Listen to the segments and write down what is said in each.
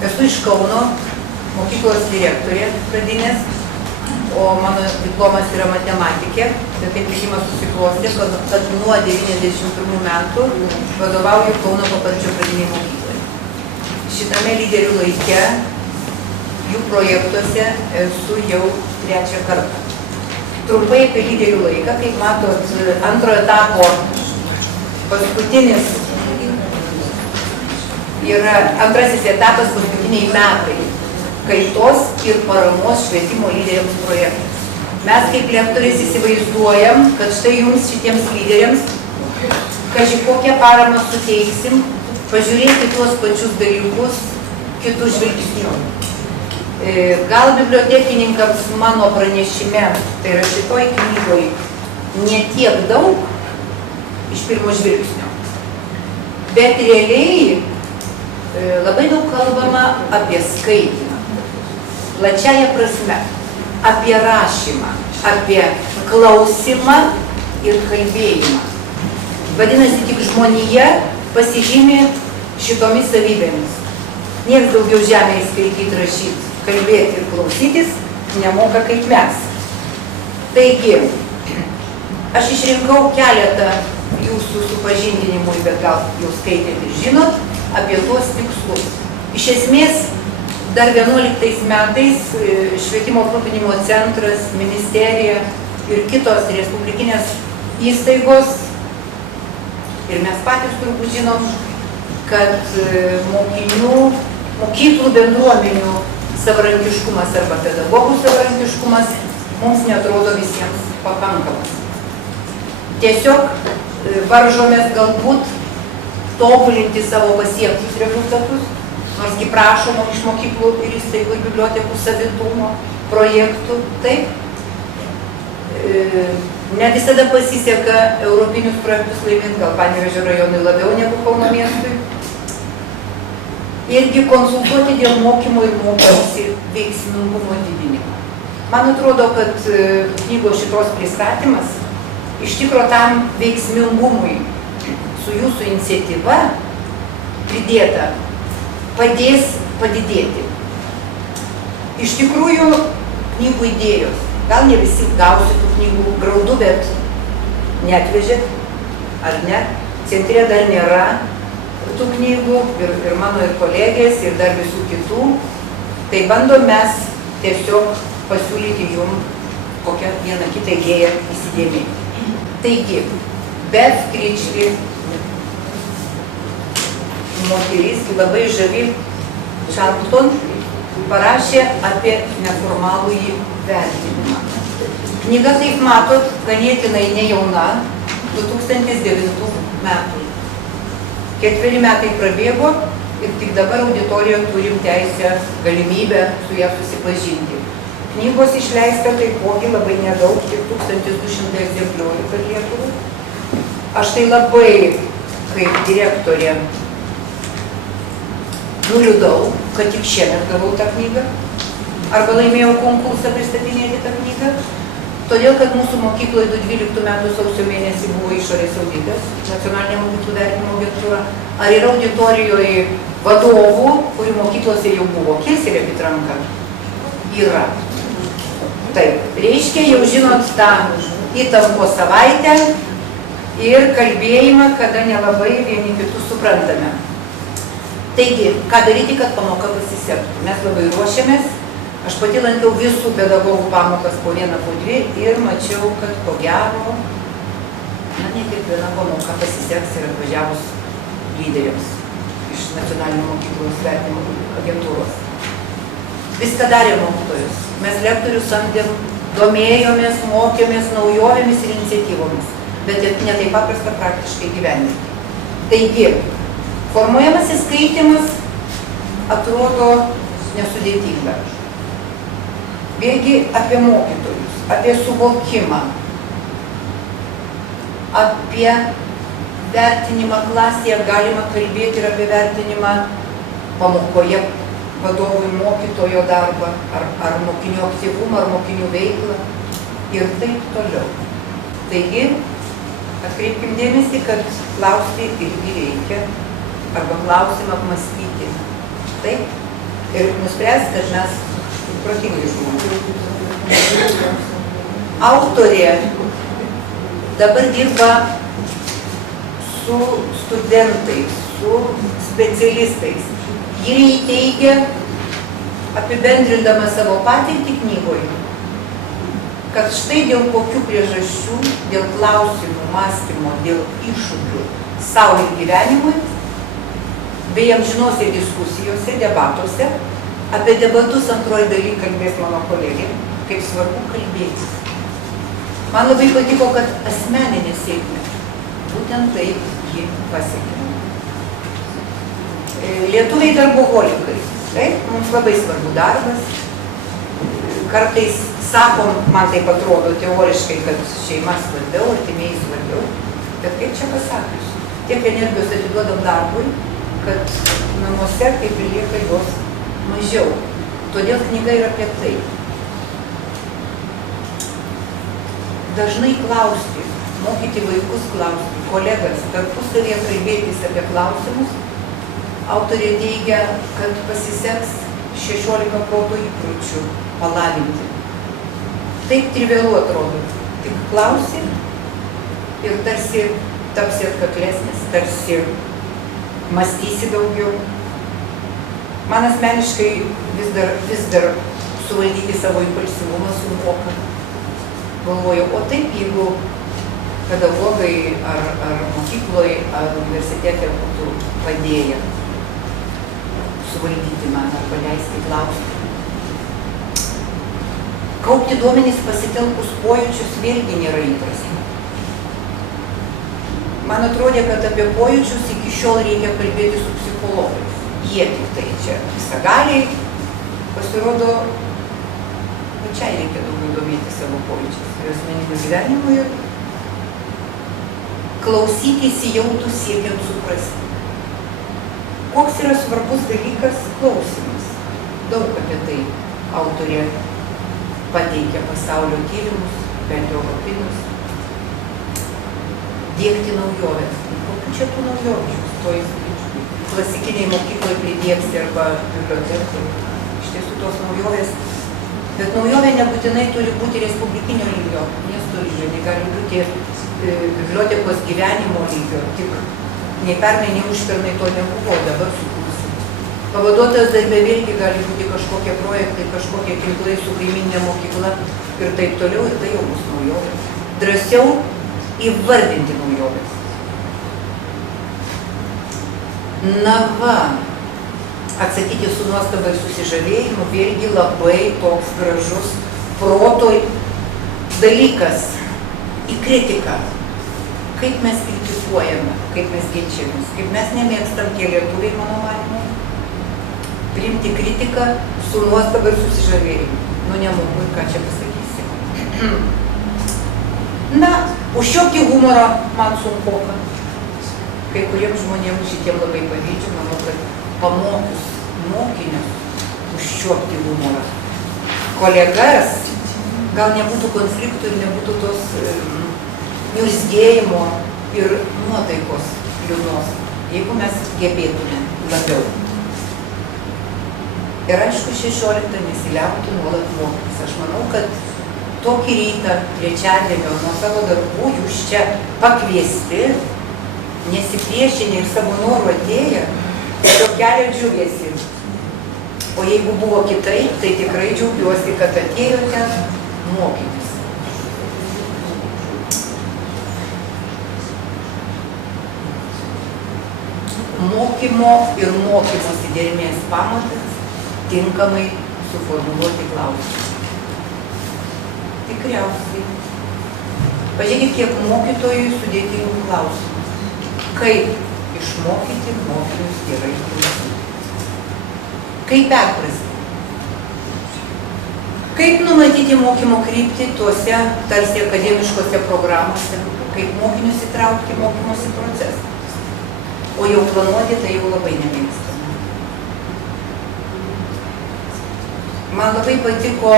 Esu iš Kauno, mokyklos direktorė pradinės, o mano diplomas yra matematikė. Ir taip likimas susiklostė, kad nuo 91 metų vadovauju Kauno Paparčio pradiniai mokyklai. Šitame lyderių laike, jų projektuose esu jau 3 kartą. Trumpai apie lyderių laiką, kaip matot, antrojo etapo paskutinis yra antrasis etapas, paskutiniai metai kaitos ir paramos švietimo lyderiams projektas. Mes kaip lektoriais įsivaizduojam, kad štai jums šitiems lyderiams kaži kokią paramą suteiksim, pažiūrėti tuos pačius dalykus kitų žvilgsnių. Gal bibliotekininkams mano pranešime, tai yra šitoj knygoj, ne tiek daug iš pirmo žvilgsnio, bet realiai labai daug kalbama apie skaitymą, plačiaja prasme, apie rašymą, apie klausimą ir kalbėjimą. Vadinasi, tik žmonija pasižymi šitomis savybėmis. Niekas daugiau žemėje skaityti, rašyti, kalbėti ir klausytis nemoka kaip mes. Taigi, aš išrinkau keletą jūsų supažindinimui, bet gal jau skaitėt ir žinot, apie tuos tikslus. Iš esmės, dar 11 metais Švietimo aprūpinimo centras, ministerija ir kitos respublikinės įstaigos, ir mes patys turbūt žinom, kad mokyklų bendruomenių savarankiškumas arba pedagogų savarankiškumas mums neatrodo visiems pakankamas. Tiesiog varžomės galbūt tobulinti savo pasiektus rezultatus, nors prašoma iš mokyklų ir įstaigų ir bibliotekų savitumo projektų. Taip, ne visada pasiseka europinius projektus laimint, gal Panevėžio rajonui labiau negu Kauno miestui. Irgi konsultuoti dėl mokymo ir mokymosi veiksmingumo didinimo. Man atrodo, kad knygos šitos pristatymas iš tikro tam veiksmingumui su jūsų iniciatyva pridėta padės padidėti. Iš tikrųjų, knygų idėjos. Gal ne visi gausit tų knygų, graudu, bet neatvežėt, ar ne? Centre dar nėra tų knygų, ir mano, ir kolegės, ir dar visų kitų. Tai bandom mes tiesiog pasiūlyti jum kokią vieną kitą idėją įsidėmėti. Taigi, Beth Critchley, moteris, labai žavi Charlton, parašė apie neformalųjį vertinimą. Knyga, kaip matot, ganėtinai nejauna, 2009 metų. 4 metai prabėgo ir tik dabar auditorijoje turim teisę, galimybę su ją susipažinti. Knygos išleista taipogi labai nedaug, tik 1200 egzempliorių per Lietuvą. Aš tai labai, kaip direktorė, nuliūdau, kad tik šiemet gavau tą knygą, arba laimėjau konkursą pristatinėti tą knygą, todėl, kad mūsų mokykloje 2012 metų sausio mėnesį buvo išorės auditas, Nacionalinė mokyklų vertinimo agentūra. Ar yra auditorijoje vadovų, kurių mokyklose jau buvo? Kilstelėkit ranką. Yra. Taip, reiškia, jau žinot tą įtampos savaitę ir kalbėjimą, kada nelabai vieni kitus suprantame. Taigi, ką daryti, kad pamoka pasisektų? Mes labai ruošiamės. Aš pati lankiau visų pedagogų pamokas po 1, po 2 ir mačiau, kad ko gero, ne kiekviena pamoka pasiseks ir atvažiavus lyderiams iš Nacionalinio mokyklos vertinimo agentūros. Viską darė mokytojus. Mes lektorius samdėm, domėjomės, mokėmės naujovėmis ir iniciatyvomis, bet ne taip paprasta praktiškai gyventi. Taigi, formuojamasis skaitymas atrodo nesudėtinga. Vėlgi apie mokytojus, apie suvokimą, apie vertinimą klasėje, galima kalbėti ir apie vertinimą pamokoje, vadovui mokytojo darbą, ar mokinių aktyvumą, ar mokinių veiklą ir taip toliau. Taigi, atkreipkim dėmesį, kad klausti irgi reikia, arba klausimą apmąstyti. Taip, ir nuspręs, kad mes protingi žmonės. Autorė dabar dirba su studentais, su specialistais. Ji teigia, apibendrindama savo patirtį knygoje, kad štai dėl kokių priežasčių, dėl klausimų, mąstymo, dėl iššūkių savo ir gyvenimui, bei amžinose diskusijose, debatuose, apie debatus antroji daly kalbės mano kolegė, kaip svarbu kalbėtis. Man labai patiko, kad asmeninė sėkmė, būtent taip ji pasiekė. Lietuviai darboholikai, taip, mums labai svarbu darbas. Kartais sakom, man taip atrodo teoriškai, kad šeima svarbiau, artimieji svarbiau, bet kaip čia pasakius, tiek energijos atiduodam darbui, kad namuose kaip ir lieka jos mažiau. Todėl knyga yra apie tai. Dažnai klausti, mokyti vaikus klausti, kolegas, tarpusavėje kalbėtis apie klausimus, autorė teigia, kad pasiseks 16 proto įpročių palavinti. Taip trivialu atrodo, tik klausi ir tarsi tapsi atkaklesnis, tarsi mąstysi daugiau. Man asmeniškai vis dar suvaldyti savo impulsyvumą sunkoka. Galvoju, o taip, jeigu pedagogai ar mokykloje, ar universitete būtų padėję suvaldyti man arba leisti klausti. Kaupti duomenys pasitelkus pojūčius vėlgi nėra įprasta. Man atrodė, kad apie pojūčius iki šiol reikia kalbėti su psichologais. Jie tik tai čia visagaliai, pasirodo, pačiai reikia daugiau domėti savo pojūčiais ir asmeniniu gyvenimu ir klausyti įsijautus siekiant suprasti. Koks yra svarbus dalykas klausimas. Daug apie tai autorė pateikia pasaulio tyrimus, bent europinius. Diegti naujoves. Kokių čia tų naujovių? Toj klasikiniai mokykloje pridiegsi arba bibliotekai. Iš tiesų tos naujovės. Bet naujovė nebūtinai turi būti respublikinio lygio, miesto lygio, negali būti bibliotekos gyvenimo lygio. Tik nei pernai, nei užpernai to nebuvo, dabar sukūrusi. Pavaduotojas darbe vėlgi gali būti kažkokie projektai, kažkokie tinklai su kaiminė mokykla ir taip toliau, ir tai jau bus naujovė. Drąsiau įvardinti naujovės. Na va, atsakyti su nuostabai susižavėjimu vėlgi labai toks gražus protoj dalykas į kritiką. Kaip mes kritikuojame, kaip mes ginčiamės, kaip mes nemėgstam tie lietuviai, mano manymu, priimti kritiką su nuostabai ir susižavėjimu. Nu, nemoku ir ką čia pasakysi. Na, užčiuopti humorą man sunkoka. Kai kuriems žmonėms šitiem labai pavydžiu, manau, kad pamokius mokinius užčiuopti humorą. Kolegas, gal nebūtų konfliktų ir nebūtų tos niurzgėjimo ir nuotaikos liūdnos, jeigu mes gebėtume labiau. Ir aišku, 16 nesiliauti nuolat mokytis. Aš manau, kad tokį rytą, trečiadienio, nuo savo darbų jūs čia pakviesti, nesipriešinę ir savo norų atėję, tiesiog kelia džiugesį. O jeigu buvo kitaip, tai tikrai džiaugiuosi, kad atėjote mokytis. Mokymo ir mokymosi dermės pamatas tinkamai suformuluoti klausimą. Tikriausiai. Pažiūrėkit, kiek mokytojui sudėtingų klausimų. Kaip išmokyti mokinius gerai klausyti? Kaip perprasti? Kaip numatyti mokymo kryptį tuose tarsi akademiškose programose? Kaip mokinius įtraukti į mokymosi procesą? O jau planuoti tai jau labai nemėgstame. Man labai patiko,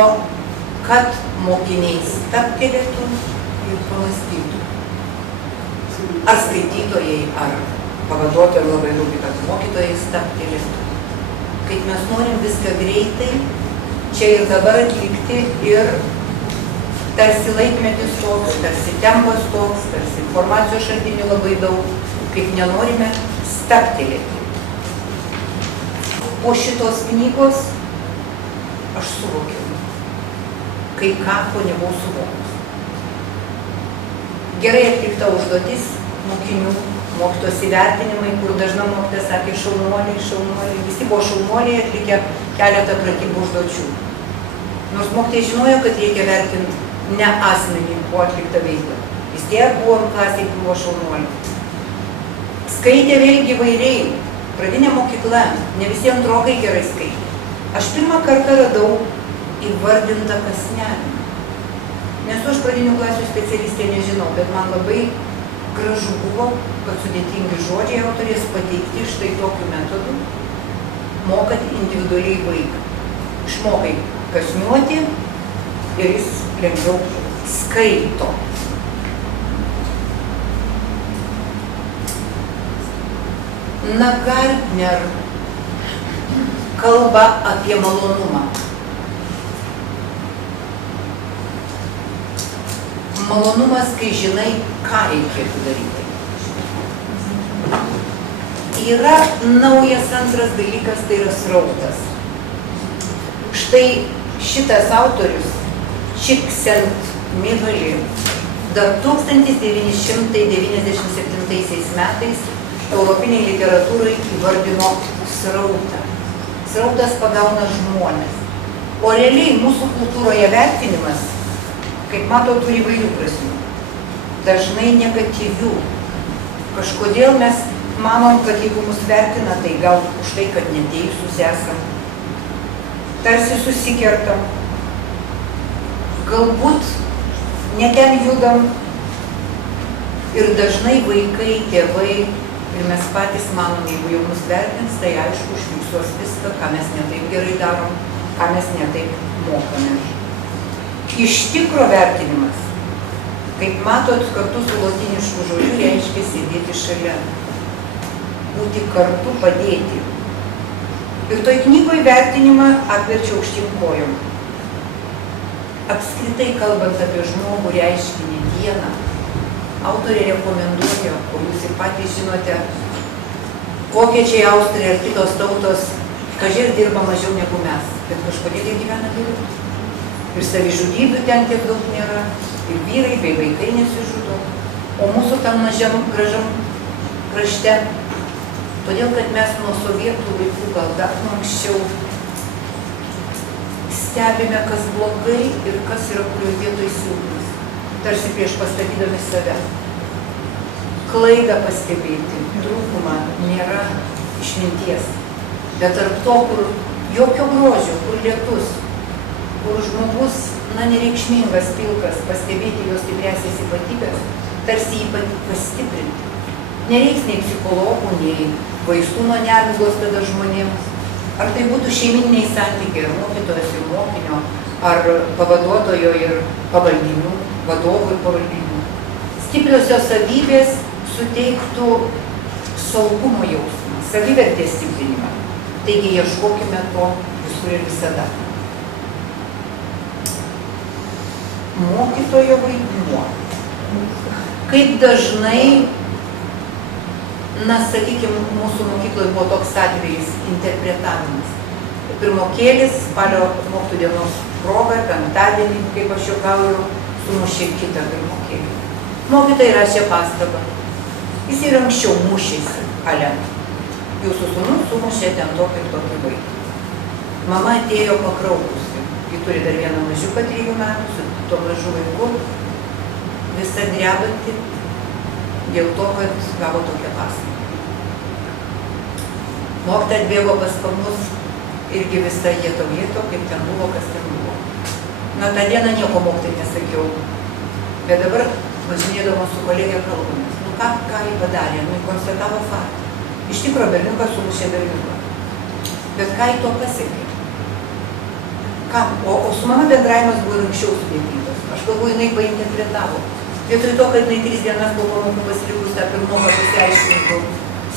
kad mokiniai stabtelėtų ir pamąstytų. Ar skaitytojai, ar pavaduotojai labai rūpi, kad mokytojai stabtelėtų. kaip mes norim viską greitai, čia ir dabar atlikti ir tarsi laikmetis toks, tarsi tempas toks, tarsi informacijos šaltinių labai daug, kaip nenorime stabtelėti. Po šitos knygos aš suvokiau, kai ką, ko nebuvau suvokus. Gerai atlikta užduotis mokinių, mokytos įvertinimai, kur dažna mokytoja sakė šaunuoliai, visi buvo šaunuoliai atlikę keletą pratybų užduočių. Nors mokytojai žinojo, kad reikia vertinti ne asmenį, o atliktą veiklą. Vis tiek buvom klasiai, buvo šaunuoliai. Skaitė vėlgi įvairiai, pradinė mokykla, ne visi antrokai gerai skaitė. Aš pirmą kartą radau įvardintą kąsnelį. Nesu aš pradinių klasių specialistė, nežinau, bet man labai gražu buvo, kad sudėtingi žodžiai autorės pateikti štai tokiu metodu, mokant individualiai vaiką. Išmokai kasniuoti ir jis lengviau skaito. Gardner kalba apie malonumą. Malonumas, kai žinai, ką reikėtų daryti. Yra naujas antras dalykas, tai yra srautas. Štai šitas autorius, Csikszentmihalyi, dar 1997 metais europiniai literatūrai įvardino srautą. Srautas pagauna žmones. O realiai mūsų kultūroje vertinimas, kaip mato, turi įvairių prasmių. Dažnai negatyvių. Kažkodėl mes manom, kad jeigu mus vertina, tai gal už tai, kad neteisūs esam. Tarsi susikertam. Galbūt ne ten judam. Ir dažnai vaikai, tėvai ir mes patys manom, jeigu jau mus vertins, tai aišku, užfiksuos viską, ką mes ne taip gerai darom, ką mes ne taip mokame. Iš tikro vertinimas, kaip matot, kartu su lotynišku žodžiu reiškia sėdėti šalia, būti kartu, padėti. Ir toj knygoje vertinimą apverčia aukštyn kojom. Apskritai kalbant apie žmogų reiškinį dieną, autorė rekomenduoja, o jūs ir patys žinote, vokiečiai, Austrai ar kitos tautos, kažkai dirba mažiau negu mes, bet kažkodėl jie gyvena geriau. Ir savižudybių ten tiek daug nėra, ir vyrai bei vaikai nesižudo, o mūsų tam mažam gražam krašte, todėl kad mes nuo sovietų laikų gal dar anksčiau stebime, kas blogai ir kas yra kurioje vietoj silpnas, tarsi prieš pastatydami save. Klaidą pastebėti, trūkumą nėra išminties, bet tarp to, kur jokio grožio, kur lietus, kur žmogus, nereikšmingas, pilkas, pastebėti jo stipriasias ypatybės, tarsi jį pastiprinti. Nereiks nei psichologų, nei vaistų nuo nemigos tada žmonėms. Ar tai būtų šeimyniniai santykiai, ar mokytojas ir mokinio, ar pavaduotojo ir pavaldinių, vadovų ir pavaldinių. Stipriosios savybės suteiktų saugumo jausmą, savivertės stiprinimą. Taigi ieškokime to visur ir visada. Mokytojo vaidmuo. Kaip dažnai, sakykime, mūsų mokykloje buvo toks atvejis interpretavimas. Pirmokėlis spalio mokytojų dienos proga, penktadienį, kaip aš juokauju, sumušė kitą pirmokėlį. Mokytojai rašė pastabą. Jis ir anksčiau mušėsi, ale. Jūsų sūnus sumušė ten tokį ir tokį vaiką. Mama atėjo pakraukusi. Ji turi dar vieną mažiuką 3 metų, su tuo mažu vaiku, visa drebanti dėl to, kad gavo tokią pastabą. Mokytoja atbėgo pas mus irgi visa jėto, kaip ten buvo, kas ten buvo. Na, tą dieną nieko mokytojai nesakiau, bet dabar važinėdama su kolegė kalbamės. Nu, ką jį padarė? Nu, jį konstatavo faktą. Iš tikro berniukas sumušė berniuką. Bet ką jį to pasiekė? O su mama bendravimas buvo anksčiau sudėtingas. Aš galvoju, jinai painterpretavo. Vietoj to, kad jinai 3 dienas po pamokų pasilikus tą pirmoką pasiaiškintų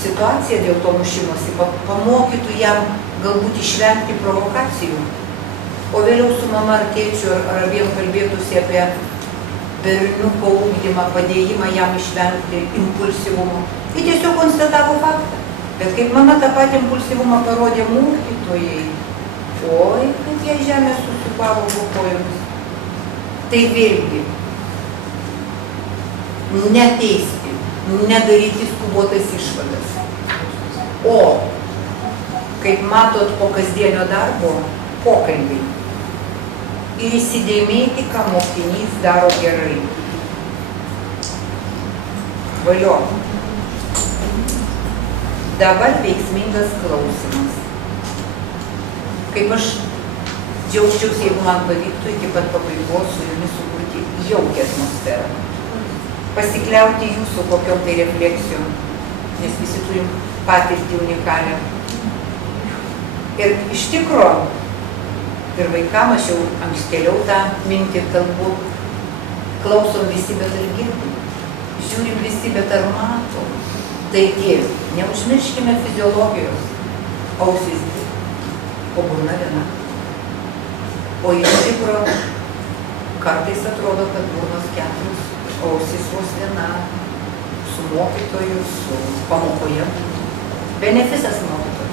situaciją dėl to mušimosi, pamokytų jam galbūt išvengti provokacijų, o vėliau su mama ar tėčiu ar abiem kalbėtųsi apie berniuko ugdymą, padėjimą jam išvengti impulsyvumo. Jie tiesiog konstatavo faktą. Bet kaip mama tą patį impulsyvumą parodė mokytojai, oi, kaip jie žemę susupavo po kojomis. Tai vėlgi, neteisti, nedaryti skubotas išvadas. O, kaip matot po kasdienio darbo, pokalbiai. Ir įsidėmėti, ką mokinys daro gerai. Valio. Dabar veiksmingas klausimas. Kaip aš džiaugčiausi, jeigu man pavyktų iki pat pabaigos su jumis sukurti jaukią atmosferą. Pasikliauti jūsų kokiom tai refleksijom, nes visi turim patirtį unikalią. Ir iš tikro, ir vaikam aš jau ankstėliau tą mintį kalbu, klausom visi, bet ar girdim, žiūrim visi, bet ar matom. Taigi, neužmirškime fiziologijos, ausis dvi, o burna viena. O iš tikro, kartais atrodo, kad burnos keturios, ausis vos viena, su mokytoju, su pamokoje. Benefisas mokytojo.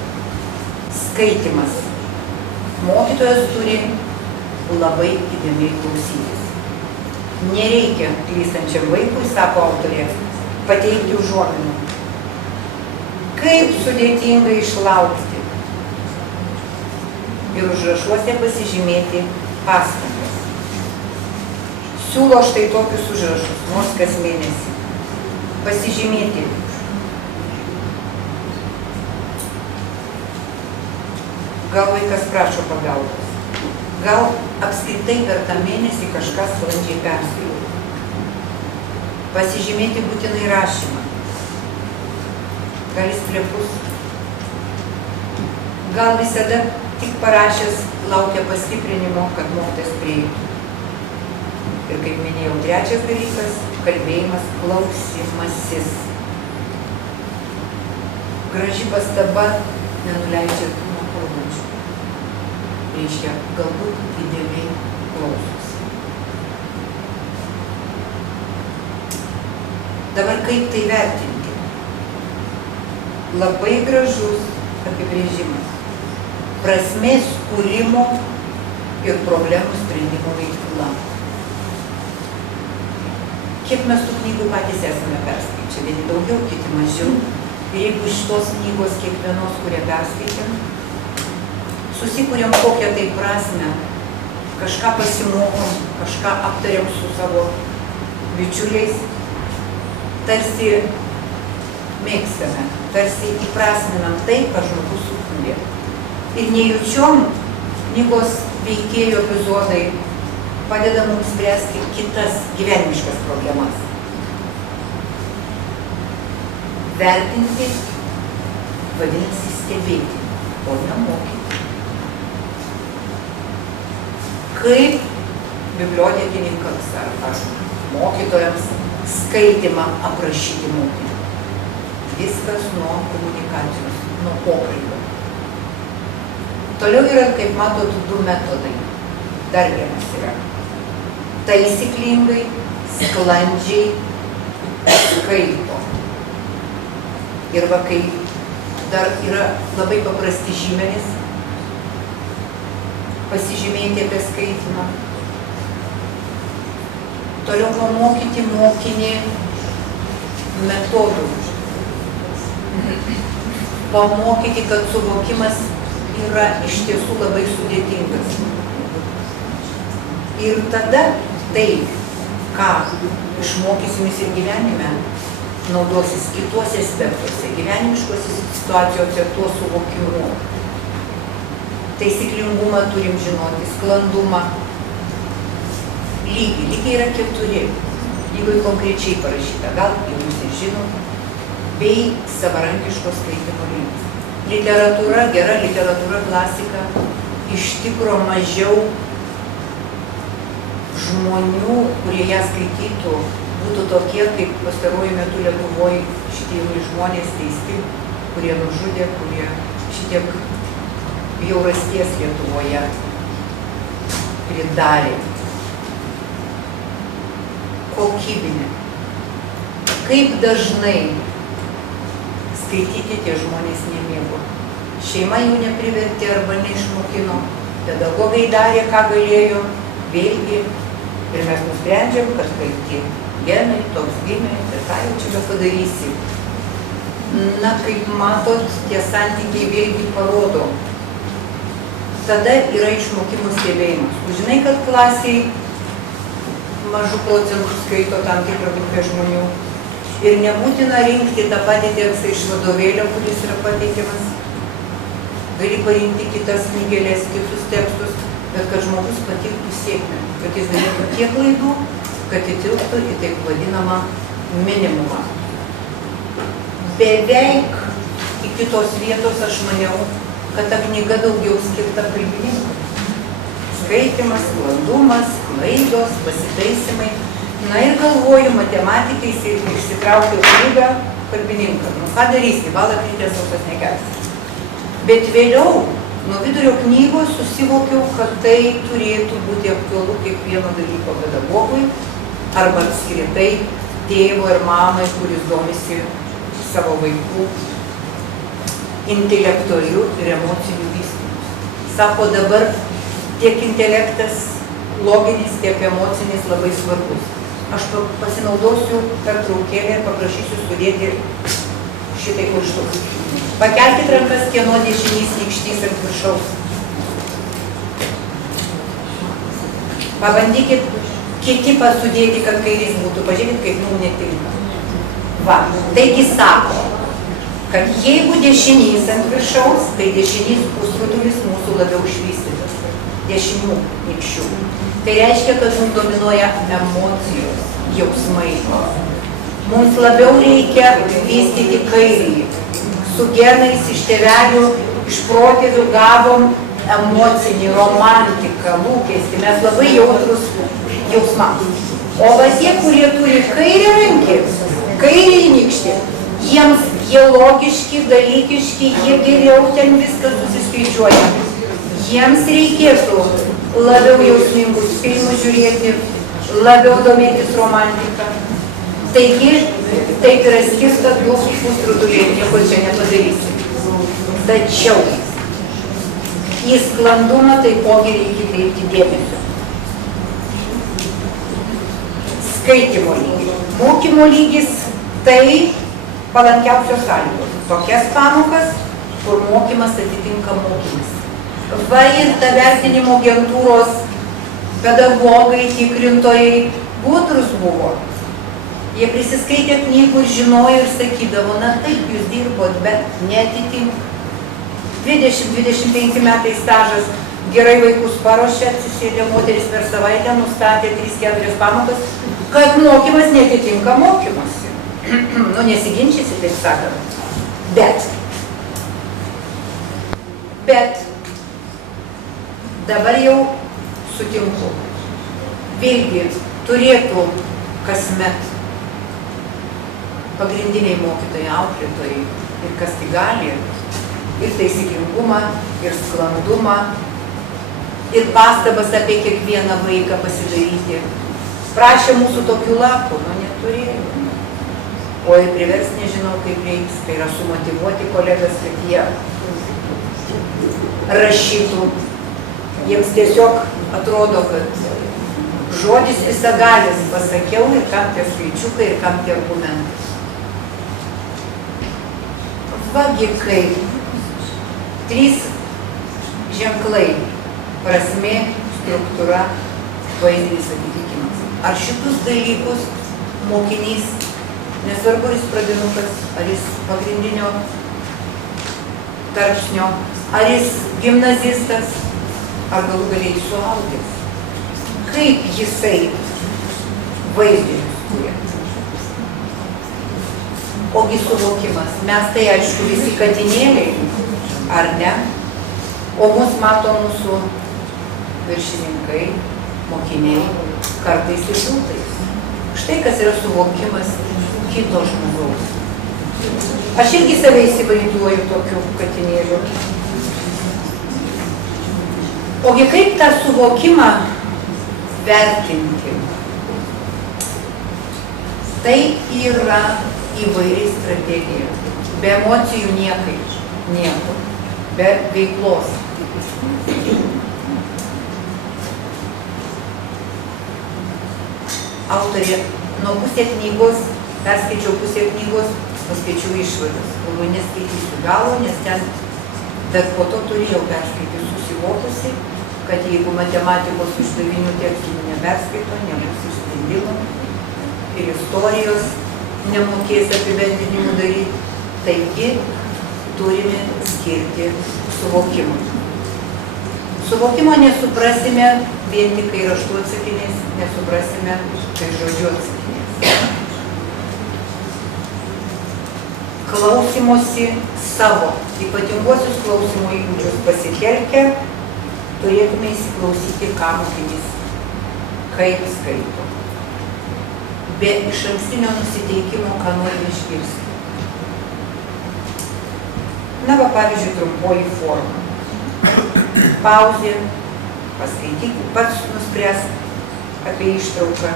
Skaitimas. Mokytojas turi labai įdėmiai klausytis. Nereikia klystančiam vaikui, sako autorė, pateikti užuominų. Kaip sudėtinga išlaukti ir užrašuose pasižymėti pastangas. Siūlo štai tokius užrašus, nors kas mėnesį. Pasižymėti. Gal vaikas prašo pagalbos. Gal apskritai per tą mėnesį kažką sklandžiai perskaitė. Pasižymėti būtinai rašymą. Gal jis plepus. Gal visada tik parašęs laukia pastiprinimo, kad mokytojas prieitų. Ir kaip minėjau, trečias dalykas – kalbėjimas, klausimasis. Graži pastaba nenuleidžia nuo kalbančių. Reiškia, galbūt įdėmiai klausosi. Dabar kaip tai vertinti? Labai gražus apibrėžimas. Prasmės kūrimo ir problemų sprendimo veikla. Kiek mes tų knygų patys esame perskaičię, vieni daugiau, kiti mažiau. Ir jeigu iš tos knygos kiekvienos, kurią perskaitėm, susikūrėm kokią tai prasmę, kažką pasimokom, kažką aptariam su savo bičiuliais, tarsi mėgstame, tarsi įprasminam tai, ką žmogus sukūrė. Ir nejučiom knygos veikėjų epizodai padeda mums spręsti kitas gyvenimiškas problemas. Vertinti vadinasi stebėti, o ne mokyti. Kaip bibliotekininkams ar mokytojams skaitymą aprašyti mokyti. Viskas nuo komunikacijos, nuo pokalbio. Toliau yra, kaip matot, du metodai. Dar vienas yra. Taisyklingai, sklandžiai skaito. Ir va, kai dar yra labai paprasti žymenys, pasižymėti apie skaitimą. Toliau pamokyti mokinį metodų. Pamokyti, kad suvokimas yra iš tiesų labai sudėtingas. Ir tada tai, ką išmokysimės ir gyvenime, naudosis kituose aspektuose, gyvenimiškose situacijose tuo suvokimu. Taisyklingumą turim žinoti, sklandumą. Lygiai yra 4, jeigu konkrečiai parašyta, gal jūs ir žinot, bei savarankiško skaitimo lygis. Literatūra, gera literatūra, klasika, iš tikro mažiau žmonių, kurie ją skaitytų, būtų tokie, kaip pastaruoju metu Lietuvoje šitie jauni žmonės teisti, kurie nužudė, kurie šitiek bjaurasties Lietuvoje pridarė. Kokybinė. Kaip dažnai skaityti tie žmonės nemėgo. Šeima jų neprivertė arba neišmokino. Pedagogai darė, ką galėjo, vėlgi. Ir mes nusprendžiam, kad kaip tie genai, toks gimė, ir ką jau čia padarysi. Na, kaip matot, tie santykiai vėlgi parodo. Tada yra išmokimo stebėjimas. Tu žinai, kad klasiai mažų procentų skaito tam tikrą grupę žmonių. Ir nebūtina rinkti tą patį tekstą iš vadovėlio, kuris yra pateikiamas. Gali parinkti kitas knygelės, kitus tekstus, bet kad žmogus patirtų sėkmę, kad jis darytų tiek klaidų, kad įtilptų į taip vadinamą minimumą. Beveik iki tos vietos aš maniau, kad ta knyga daugiau skirta kalbininkui. Skaitimas, sklandumas, klaidos, pasitaisimai. Na ir galvoju, matematikai išsitraukiau knygą kalbininką. Nu, ką darysi, valą kritės aukas nekelsi. Bet vėliau, nuo vidurio knygos susivokiau, kad tai turėtų būti aktualu kiekvieno dalyko pedagogui arba apskritai tėvo ir mamai, kuris domisi savo vaikų intelektualiu ir emociniu vystymu. Sako, dabar tiek intelektas loginis, tiek emocinis labai svarbus. Aš pasinaudosiu pertraukėlę ir paprašysiu sudėti šitai pirštus. Pakelkit rankas, kieno dešinys nykštys ant viršaus. Pabandykit kiti pasudėti, kad kairys būtų. Pažiūrėkit, kaip mums netinka. Va, taigi sako, kad jeigu dešinys ant viršaus, tai dešinys pusrutulis mūsų labiau išvystytas. Dešinių nykščių. Tai reiškia, kad mums dominuoja emocijos, jausmai. Mums labiau reikia vystyti kairįjį. Su genais iš tėvelių, iš protėvių gavom emocinį, romantiką, lūkestį. Mes labai jautrus jausmams. O va tie, kurie turi kairį rankį, kairį nykštį, jie logiški, dalykiški, jie geriau ten viską susiskaičiuoja. Jiems reikėtų labiau jausmingus filmus žiūrėti, labiau domėtis romantiką. Taigi, taip yra skirta jūsų pusrutuliai, nieko čia nepadarysi. Tačiau į sklandumą taipogi reikia kreipti dėmesio. Skaitimo lygis. Mokymo lygis tai palankiausios sąlygos. Tokias pamokas, kur mokymas atitinka mokymas. Va ir ta vertinimo agentūros pedagogai, tikrintojai gudrus buvo. Jie prisiskaitė knygų ir žinojo ir sakydavo, na taip, jūs dirbot, bet neatitinka. 20-25 metai stažas, gerai vaikus paruošė, atsisėdė moteris per savaitę, nustatė 3-4 pamokas, kad mokymas neatitinka mokymasi. Nu, nesiginčysi, taip sakant. Bet dabar jau sutinku. Vėlgi turėtų kasmet pagrindiniai mokytojai, auklėtojai ir kas tik gali, ir taisyklingumą, ir sklandumą, ir pastabas apie kiekvieną vaiką pasidaryti. Prašė mūsų tokių lapų, nu neturėjo. O ir privers nežinau, kaip reiks, tai yra sumotyvuoti kolegas, kad jie rašytų. Jiems tiesiog atrodo, kad žodis visagalis, pasakiau ir kam tie skaičiukai, ir kam tie argumentai. Vagi kaip 3 ženklai – prasmė, struktūra, vaizdinis atitikimas. Ar šitus dalykus mokinys, nesvarbu, ar jis pradinukas, ar jis pagrindinio tarpsnio, ar jis gimnazistas, ar galų galiai suaugęs, kaip jisai vaizdinius kuria. Ogi suvokimas. Mes tai aišku visi katinėliai, ar ne? O mus mato mūsų viršininkai, mokiniai, kartais ir liūtais. Štai kas yra suvokimas kito žmogaus. Aš irgi save įsivaizduoju tokiu katinėliu. Ogi kaip tą suvokimą vertinti? Tai yra įvairiai strategija. Be emocijų nieko. Be veiklos. Autorė nuo pusė knygos, perskaičiau pusė knygos, paskaičiau išvadas. Galvoju, neskaitysiu galo, nes ten, bet po to turėjau perskaityti susivokusi, kad jeigu matematikos uždavinių tekstų neperskaito, nebus išsprendimų ir istorijos nemokės apibendrinimų daryti. Taigi turime skirti suvokimą. Suvokimo nesuprasime vien tik kai raštu atsakinės, nesuprasime kai žodžiu atsakinės. Klausymosi savo ypatinguosius klausimo įgūdžius pasitelkę, turėtume įsiklausyti, ką mokinys, kaip skaito. Be išankstinio nusiteikimo, ką norime išgirsti. Na, va, pavyzdžiui, trumpoji forma. Pauzė, paskaityk, pats nuspręsk apie ištrauką.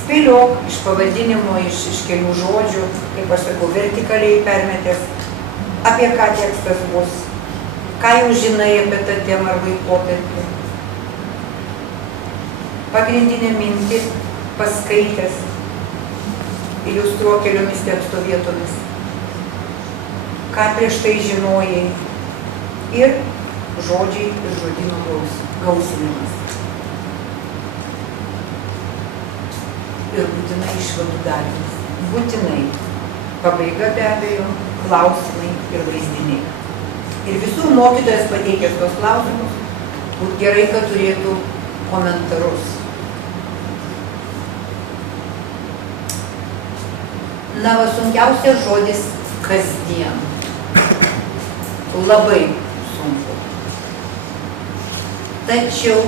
Spėliok iš pavadinimo, iš kelių žodžių, kaip aš sakau, vertikaliai permetęs, apie ką tekstas bus, ką jau žinai apie tą temą ar laikotarpį. Pagrindinę mintį paskaitęs, iliustruok keliomis teksto vietomis, ką prieš tai žinojai ir žodžiai ir žodyno gausinimas. Ir būtinai išvadų darymas. Būtinai. Pabaiga be abejo, klausimai ir vaizdiniai. Ir visų mokytojas pateikęs tos klausimus, būtų gerai, kad turėtų komentarus. Na, va, sunkiausias žodis kasdien. Labai sunku. Tačiau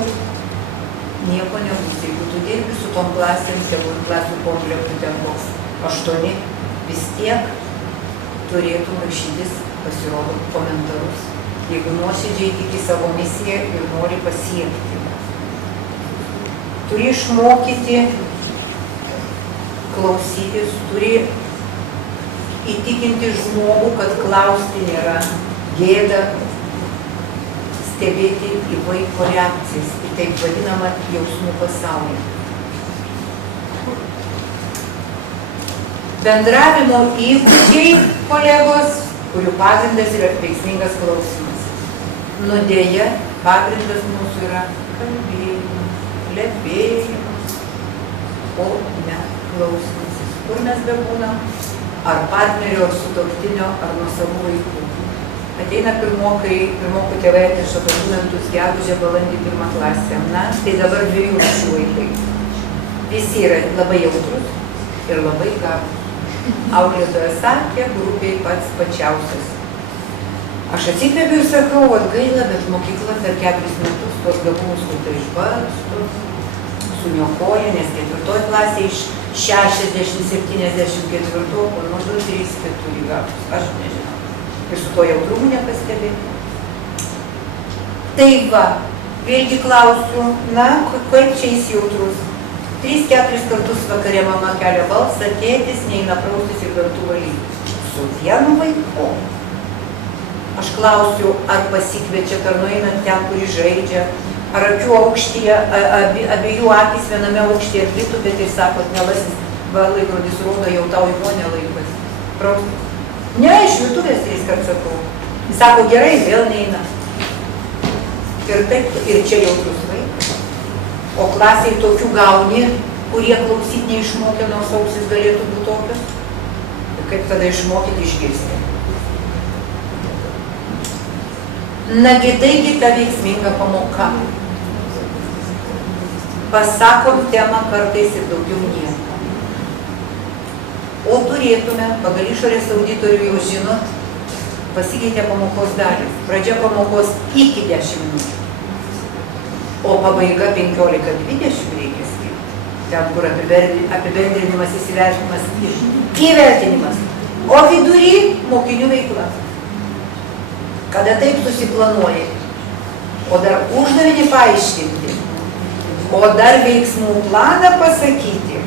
nieko nebus. Jeigu tu dirbi su tom klasėm, tėvų klasių komplektų ten koks 8, vis tiek turėtų rašytis, pasirodo, komentarus. Jeigu nuoširdžiai tiki savo misiją ir nori pasiekti. Turi išmokyti klausytis, turi įtikinti žmogų, kad klausti nėra gėda, stebėti į vaiko reakcijas, į taip vadinamą jausmų pasaulį. Bendravimo įgūdžiai, kolegos, kurių pagrindas yra veiksmingas klausimas. Nu dėja, pagrindas mūsų yra kalbėjimas, plepėjimas, o ne klausimas. Kur mes bebūnam? Ar partnerio, ar sutuoktinio, ar nuo savų vaikų. Ateina pirmokų tėvai atneša dokumentus gegužę, balandį 1 klasę. Na, tai dabar 2 rūšių vaikai. Visi yra labai jautrus ir labai gabūs. Auklėtoja sakė, grupiai pats pačiausias. Aš atsikvėpiu ir sakau, atgaila, bet mokykla per 4 metus tos gabumus kultai išbarsto, suniokoja, nes 4 klasė iš 60-74, nu 2-3-4 gabūs. Aš nežinau. Ir su to jautrumu nepastebėti. Tai va, vėlgi klausiu, na, kaip čia jis jautrus? 3-4 kartus vakare mama kelia balsą, tėtis neina praustis ir dantų valyti. Su vienu vaiku. Aš klausiu, ar pasikviečia, ar nueina ten, kur žaidžia, ar akių aukštyje, abiejų akis viename aukštyje atlitų, bet ir sakot, nelasis, va, laikrodis rodo, jau tau į vonę laikas. Praustis. Ne, iš virtuvės 3 kart sakau. Jis sako, gerai, vėl neina. Ir taip, ir čia jautrus vaikas. O klasiai tokių gauni, kurie klausyt neišmokė, nors ausis galėtų būti tokios. Ir kaip tada išmokyti išgirsti? Nagi taigi ta veiksminga pamoka. Pasakom temą kartais ir daugiau nieko. O turėtume, pagal išorės auditorių jau žinot, pasikeitė pamokos dalis. Pradžia pamokos iki 10 minučių. O pabaiga 15-20 reikia skirti. Ten, kur apibendrinimas, įsivertinimas ir įvertinimas. O vidury mokinių veikla. Kada taip susiplanuoji, o dar uždavinį paaiškinti, o dar veiksmų planą pasakyti,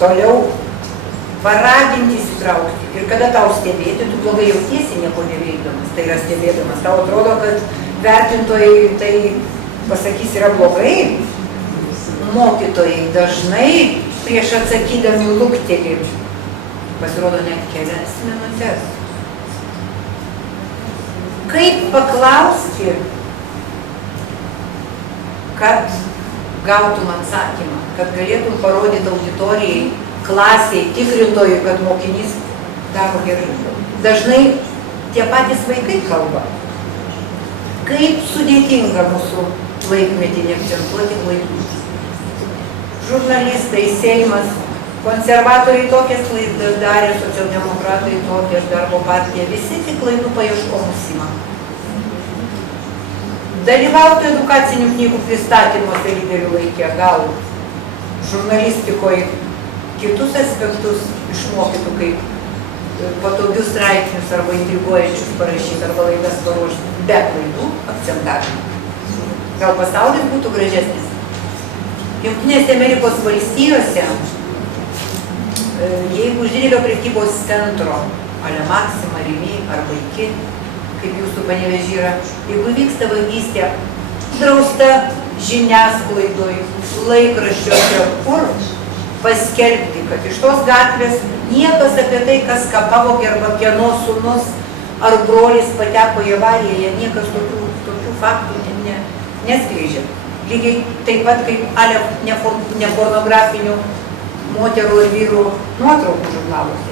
toliau paraginti įsitraukti. Ir kada tau stebėti, tu blogai jautiesi nieko neveikdamas, tai yra stebėdamas. Tau atrodo, kad vertintojai tai pasakys yra blogai. Mokytojai dažnai prieš atsakydami lukteli, pasirodo net kelias minutės. Kaip paklausti, kad gautum atsakymą, kad galėtum parodyti auditorijai, klasiai, tikrintojui, kad mokinys daro gerai. Dažnai tie patys vaikai kalba. Kaip sudėtinga mūsų laikmetį neakcentuoti klaidų. Žurnalistai, Seimas, konservatoriai tokias klaidas darė, socialdemokratai tokias, darbo partija, visi tik klaidų paieškom užsiima. Dalyvauti edukacinių knygų pristatymuose lyderių laikė, gal žurnalistikoje kitus aspektus išmokytų, kaip patogius straipsnius arba intriguojančius parašyti, arba laidas paruošti, be klaidų akcentavimo. Gal pasaulis būtų gražesnis? Jungtinėse Amerikos valstijose, jeigu už didelio prekybos centro, ale Maxima, Rimi arba iki, kaip jūsų Panevėžy yra, jeigu vyksta vagystė, drausta žiniasklaidoj, laikraščiuose, kur paskelbti, kad iš tos gatvės niekas apie tai, kas ką pavogė arba kieno sūnus ar brolis pateko į avariją, jie niekas tokių faktų neskleidžia. Lygiai taip pat kaip nepornografinių moterų ir vyrų nuotraukų žurnaluose.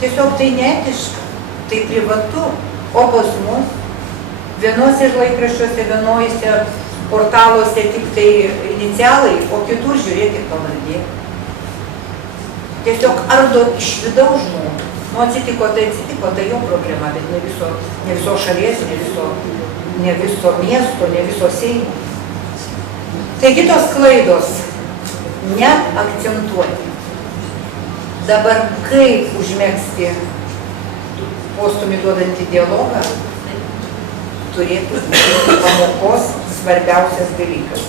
Tiesiog tai neetiška, tai privatu, o pas mus vienose laikraščiuose, vienose portaluose tik tai inicialai, o kitur žiūrėkit pavardė. Tiesiog ardo iš vidaus žmogų. Nu atsitiko, tai jo problema, bet ne viso šalies, ne viso miesto, ne viso Seimo. Taigi tos klaidos neakcentuoti. Dabar kaip užmegzti postūmį duodantį dialogą, turėtų būti pamokos svarbiausias dalykas.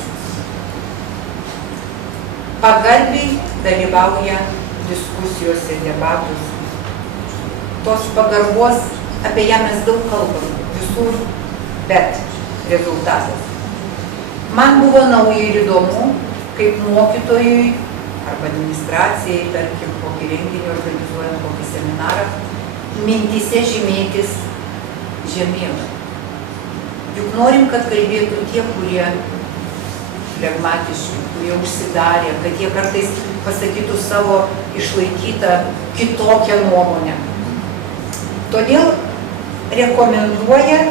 Pagarbiai dalyvauja diskusijose, debatuose. Tos pagarbos, apie ją mes daug kalbam, visur, bet rezultatas. Man buvo nauja ir įdomu, kaip mokytojui arba administracijai, tarkim, kokį renginį organizuojant, kokį seminarą, mintyse žymėtis žemėlapį. Juk norim, kad kalbėtų tie, kurie flegmatiški, kurie užsidarė, kad jie kartais pasakytų savo išlaikytą kitokią nuomonę. Todėl rekomenduoja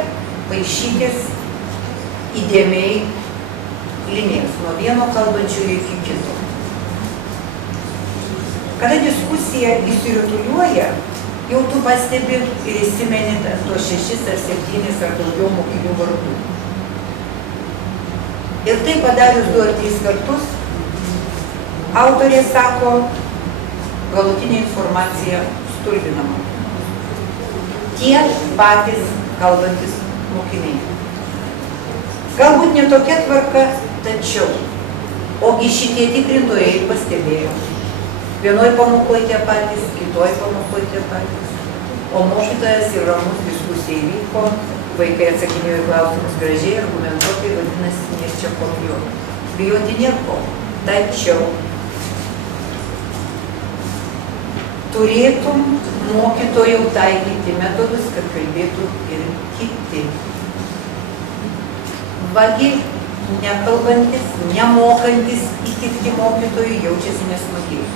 paišytis įdėmiai linijas, nuo vieno kalbančiojo iki kito. Kada diskusija įsirutuliuoja, jau tu pastebi ir įsimeni tuos 6 ar 7 ar daugiau mokinių vardų. Ir tai padarius 2 ar 3 kartus, autorė sako, galutinė informacija stulbinama. Tie patys kalbantis mokiniai. Galbūt ne tokia tvarka, tačiau, ogi šitie tikrintojai pastebėjo. Vienoj pamokoje tie patys, kitoj pamokoje tie patys. O mokytojas ir ramus diskusijai vyko, vaikai atsakinėjo į klausimus gražiai, argumentuotai, vadinasi, nėr čia ko bijoti. Bijoti nėr ko. Tačiau turėtum mokytojų taikyti metodus, kad kalbėtų ir kiti. Vagi, nekalbantis, nemokantis įtikti mokytojui, jaučiasi nesmagiai.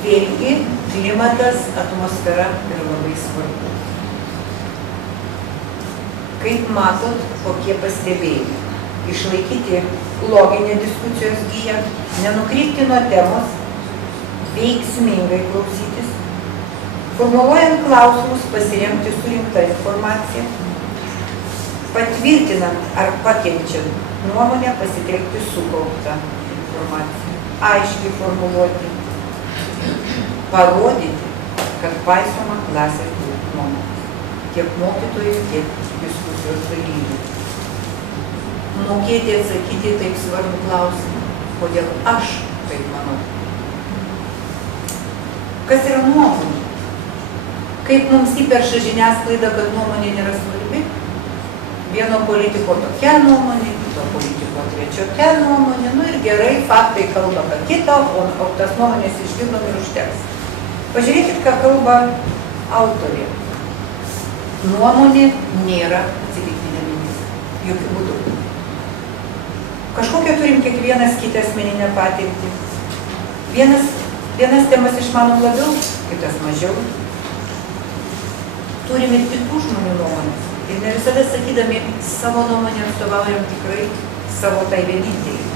Vėlgi, klimatas, atmosfera yra labai svarbu. Kaip matot, kokie pastebėjimai. Išlaikyti loginę diskusijos giją, nenukrypti nuo temos, veiksmingai klausytis, formuluojant klausimus pasiremti surinktą informaciją, patvirtinant ar pakeičiant nuomonę pasitelkti sukauptą informaciją, aiškiai formuluoti, parodyti, kad paisoma klasės nuomonės. Tiek mokytojų, tiek diskusijos dalyvių. Mokėti atsakyti taip svarbų klausimą, kodėl aš taip manau. Kas yra nuomonė? Kaip mums įperša žiniasklaida, kad nuomonė nėra svarbi? Vieno politiko tokia nuomonė, kito politiko trečiokia nuomonė, nu ir gerai, faktai kalba ką kitą, o tas nuomonės išgirdom ir užteks. Pažiūrėkit, ką kalba autorė. Nuomonė nėra atsitiktinė mintis, jokių būdų. Kažkokią turim kiekvienas kitą asmeninę patirtį. Vienas temas išmanom labiau, kitas mažiau. Turim ir kitų žmonių nuomonės. Ir ne visada sakydami savo nuomonę atstovaujam tikrai savo tai vienintelį.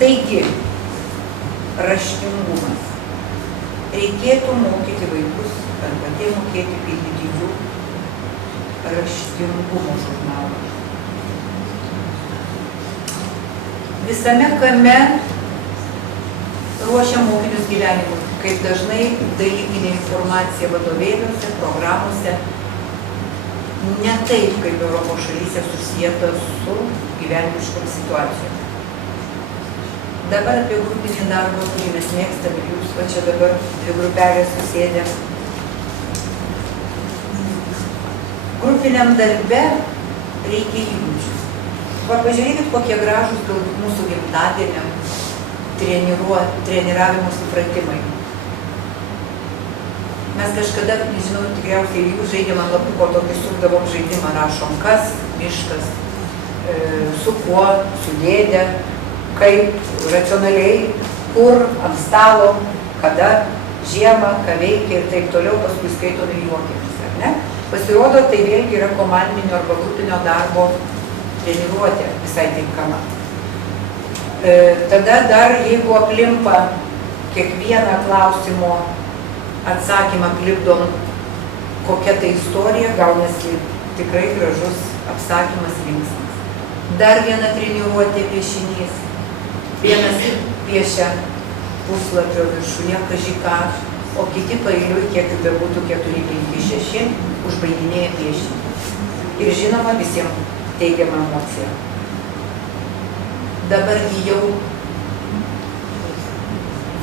Taigi, raštingumas. Reikėtų mokyti vaikus, arba tie mokėti pildyti jų raštingumo žurnalą. Visame kame ruošia mokinius gyvenimui, kaip dažnai dalykinė informacija vadovėliuose, programuose, ne taip, kaip Europos šalyse susijęta su gyvenimiškom situacijom. Dabar apie grupinį darbą, kurį mes mėgstame, jūs va čia dabar dvi grupelės susėdė. Grupiniam darbe reikia įgūdžių. Va, pažiūrėkit, kokie gražūs galbūt mūsų gimtadieniam treniravimo supratimai. Mes kažkada, nežinau, tikriausiai jūs žaidėm ant lapuko tokį sukdavom žaidimą, rašom kas, miškas, su kuo, su dėdė, kaip, racionaliai, kur, ant stalo, kada, žiemą, ką veikia ir taip toliau, paskui skaitom ir juokiamės, ar ne? Pasirodo, tai vėlgi yra komandinio arba grupinio darbo treniruotė visai tinkama. Tada dar, jeigu aplimpa kiekvieną klausimo atsakymą klipdom kokia tai istorija, gaunasi tikrai gražus apsakymas linksmas. Dar viena treniruotė piešinys. Vienas piešia puslapio viršuje kaži ką, o kiti paeiliui, kiek jų bebūtų 4, 5, 6, užbaiginėja piešinį. Ir žinoma, visiems teigiama emocija. Dabargi jau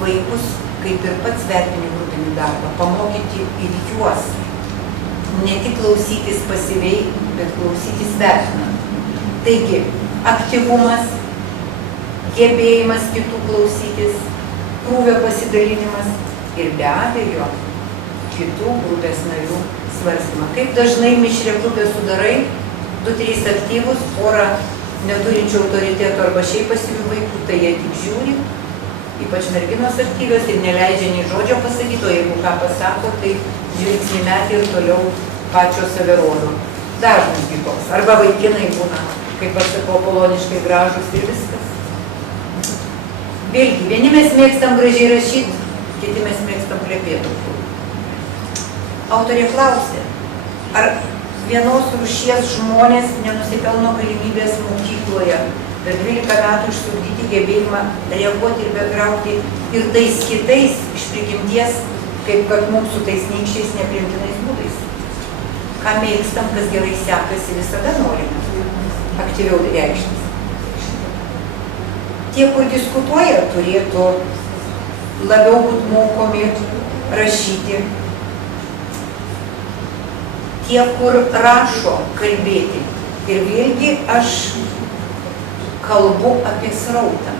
vaikus, kaip ir pats vertini grupinį darbą, pamokyti ir juos ne tik klausytis pasyviai, bet klausytis vertinant. Taigi, aktyvumas, gebėjimas kitų klausytis, krūvio pasidalinimas ir be abejo kitų grupės narių svarstymą. Kaip dažnai mišrią grupę sudarai, 2-3 aktyvus, porą neturinčių autoritetų arba šiaip pasyvių vaikų, tai jie tik žiūri, ypač merginos aktyvios ir neleidžia nei žodžio pasakyti, o jeigu ką pasako, tai žvilgsnį metį ir toliau pačios save rodo. Dažnas toks. Arba vaikinai būna, kaip aš sakau, poloniškai gražus ir viskas. Vėlgi, vieni mes mėgstam gražiai rašyti, kiti mes mėgstam plepėti. Autorė klausė, ar vienos rūšies žmonės nenusipelno galimybės mokykloje per 12 metų išsiugdyti gebėjimą reaguoti ir bendrauti ir tais kitais iš prigimties, kaip kad mums su tais nykščiais nepriimtinais būdais. Ką mėgstam, kas gerai sekasi, visada norime aktyviau reikštis. Tie, kur diskutuoja, turėtų labiau būti mokomi rašyti. Tie, kur rašo, kalbėti. Ir vėlgi aš kalbu apie srautą.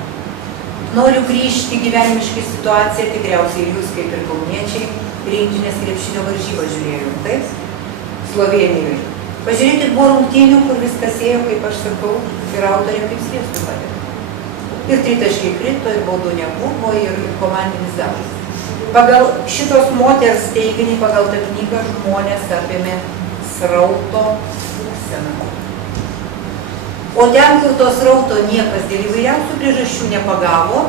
Noriu grįžti gyvenimiškai situaciją, tikriausiai ir jūs, kaip ir kauniečiai, rinktinės krepšinio varžybą žiūrėjom, taip? Slovėnijoje. Pažiūrėkit, buvo rungtynių, kur viskas ėjo, kaip aš sakau, ir autorė kaip sviestų padėjo. Ir tritaškai krito, ir baudų nebuvo, ir komandinis darbas. Pagal šitos moters teiginį, pagal tą knygą žmonės apėmė srauto būseną. O ten, kur to srauto niekas dėl įvairiausių priežasčių nepagavo,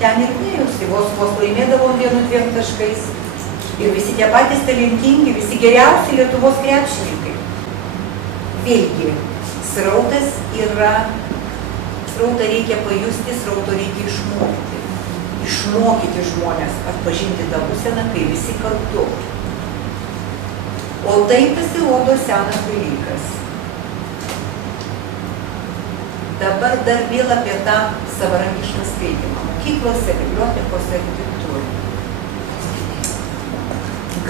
ten ir dėjusi, vos laimėdavom 1-2 taškais. Ir visi tie patys talentingi, visi geriausi Lietuvos krepšininkai. Vėlgi, srautas yra, srautą reikia pajusti, srauto reikia išmokti. išmokyti žmonės atpažinti tą būseną, kai visi kartu. O tai pasirodo senas dalykas. Dabar dar vėl apie tą savarankišką skaitymą. Mokyklose, bibliotekose ir kitur.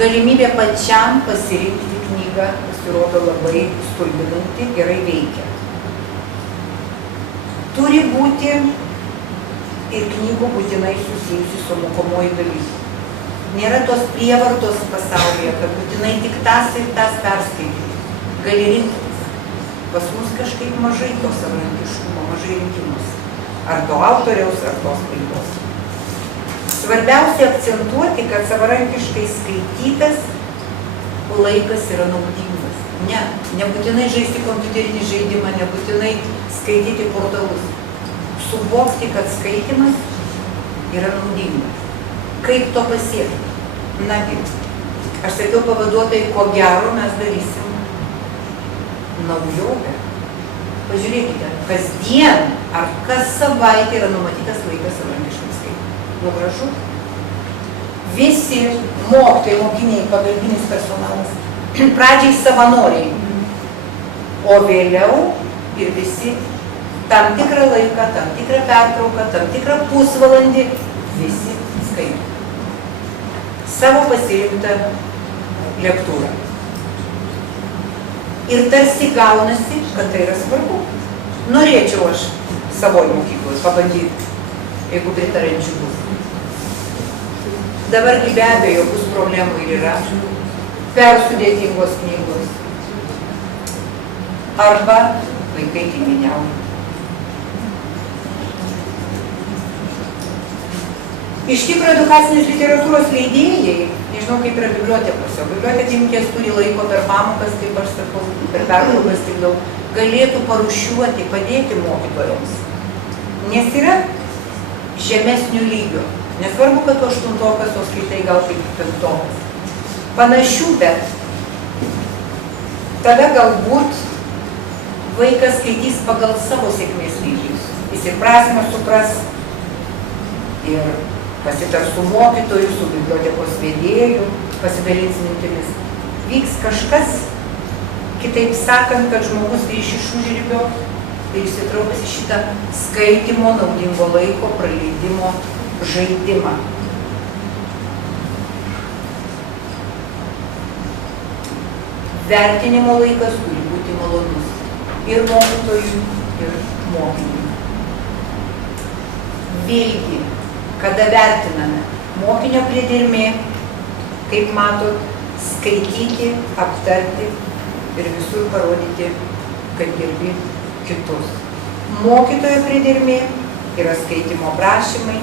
Galimybė pačiam pasirinkti knygą pasirodo labai stulbinanti, gerai veikia. Turi būti ir knygų būtinai susijusi su mokomuoju dalyku. Nėra tos prievartos pasaulyje, kad būtinai tik tas ir tas perskaityti. Gali rinktis. Pas mus kažkaip mažai to savarankiškumo, mažai rinkimus. Ar to autoriaus, ar tos knygos. Svarbiausia akcentuoti, kad savarankiškai skaitytas laikas yra naudingas. Nebūtinai žaisti kompiuterinį žaidimą, nebūtinai skaityti portalus. Suvokti, kad skaitimas yra naudingas. Kaip to pasiekti? Nagi, aš sakiau pavaduotojai, ko gero mes darysim naujovę. Pažiūrėkite, kasdien ar kas savaitę yra numatytas laikas savarankiškam skaitimui. Nu gražu. Visi mokytojai, mokiniai, pagalbinis personalas, pradžiai savanoriai, o vėliau ir visi tam tikrą laiką, tam tikrą pertrauką, tam tikrą pusvalandį, visi skaito savo pasirinktą lektūrą. Ir tarsi gaunasi, kad tai yra svarbu. Norėčiau aš savoje mokykloje pabandyti, jeigu pritarančių bus. Dabar be abejo bus problemų ir yra per sudėtingos knygos. Arba vaikai tinginiauja. Iš tikro edukacinės literatūros leidėjai, nežinau kaip yra bibliotekose, o bibliotekininkės turi laiko per pamokas, kaip aš sakau, per pertraukas tik daug, galėtų parūšiuoti, padėti mokytojams. Nes yra žemesnių lygio. Nesvarbu, kad tu 8-okas, o skaitai gal kaip 5-okas. Panašių, bet tada galbūt vaikas skaitys pagal savo sėkmės lygius. Jis ir prasmę supras, ir pasitars su mokytoju, su bibliotekos vedėju, pasidalins mintimis. Vyks kažkas, kitaip sakant, kad žmogus grįš iš užribio ir įsitrauks į šitą skaitymo, naudingo laiko, praleidimo žaidimą. Vertinimo laikas turi būti malonus. Ir mokytojui, ir mokiniui. Vėlgi, kada vertiname mokinio priedermė, kaip matot, skaityti, aptarti ir visur parodyti, kad gerbi kitus. Mokytojo priedermė yra skaitymo prašymai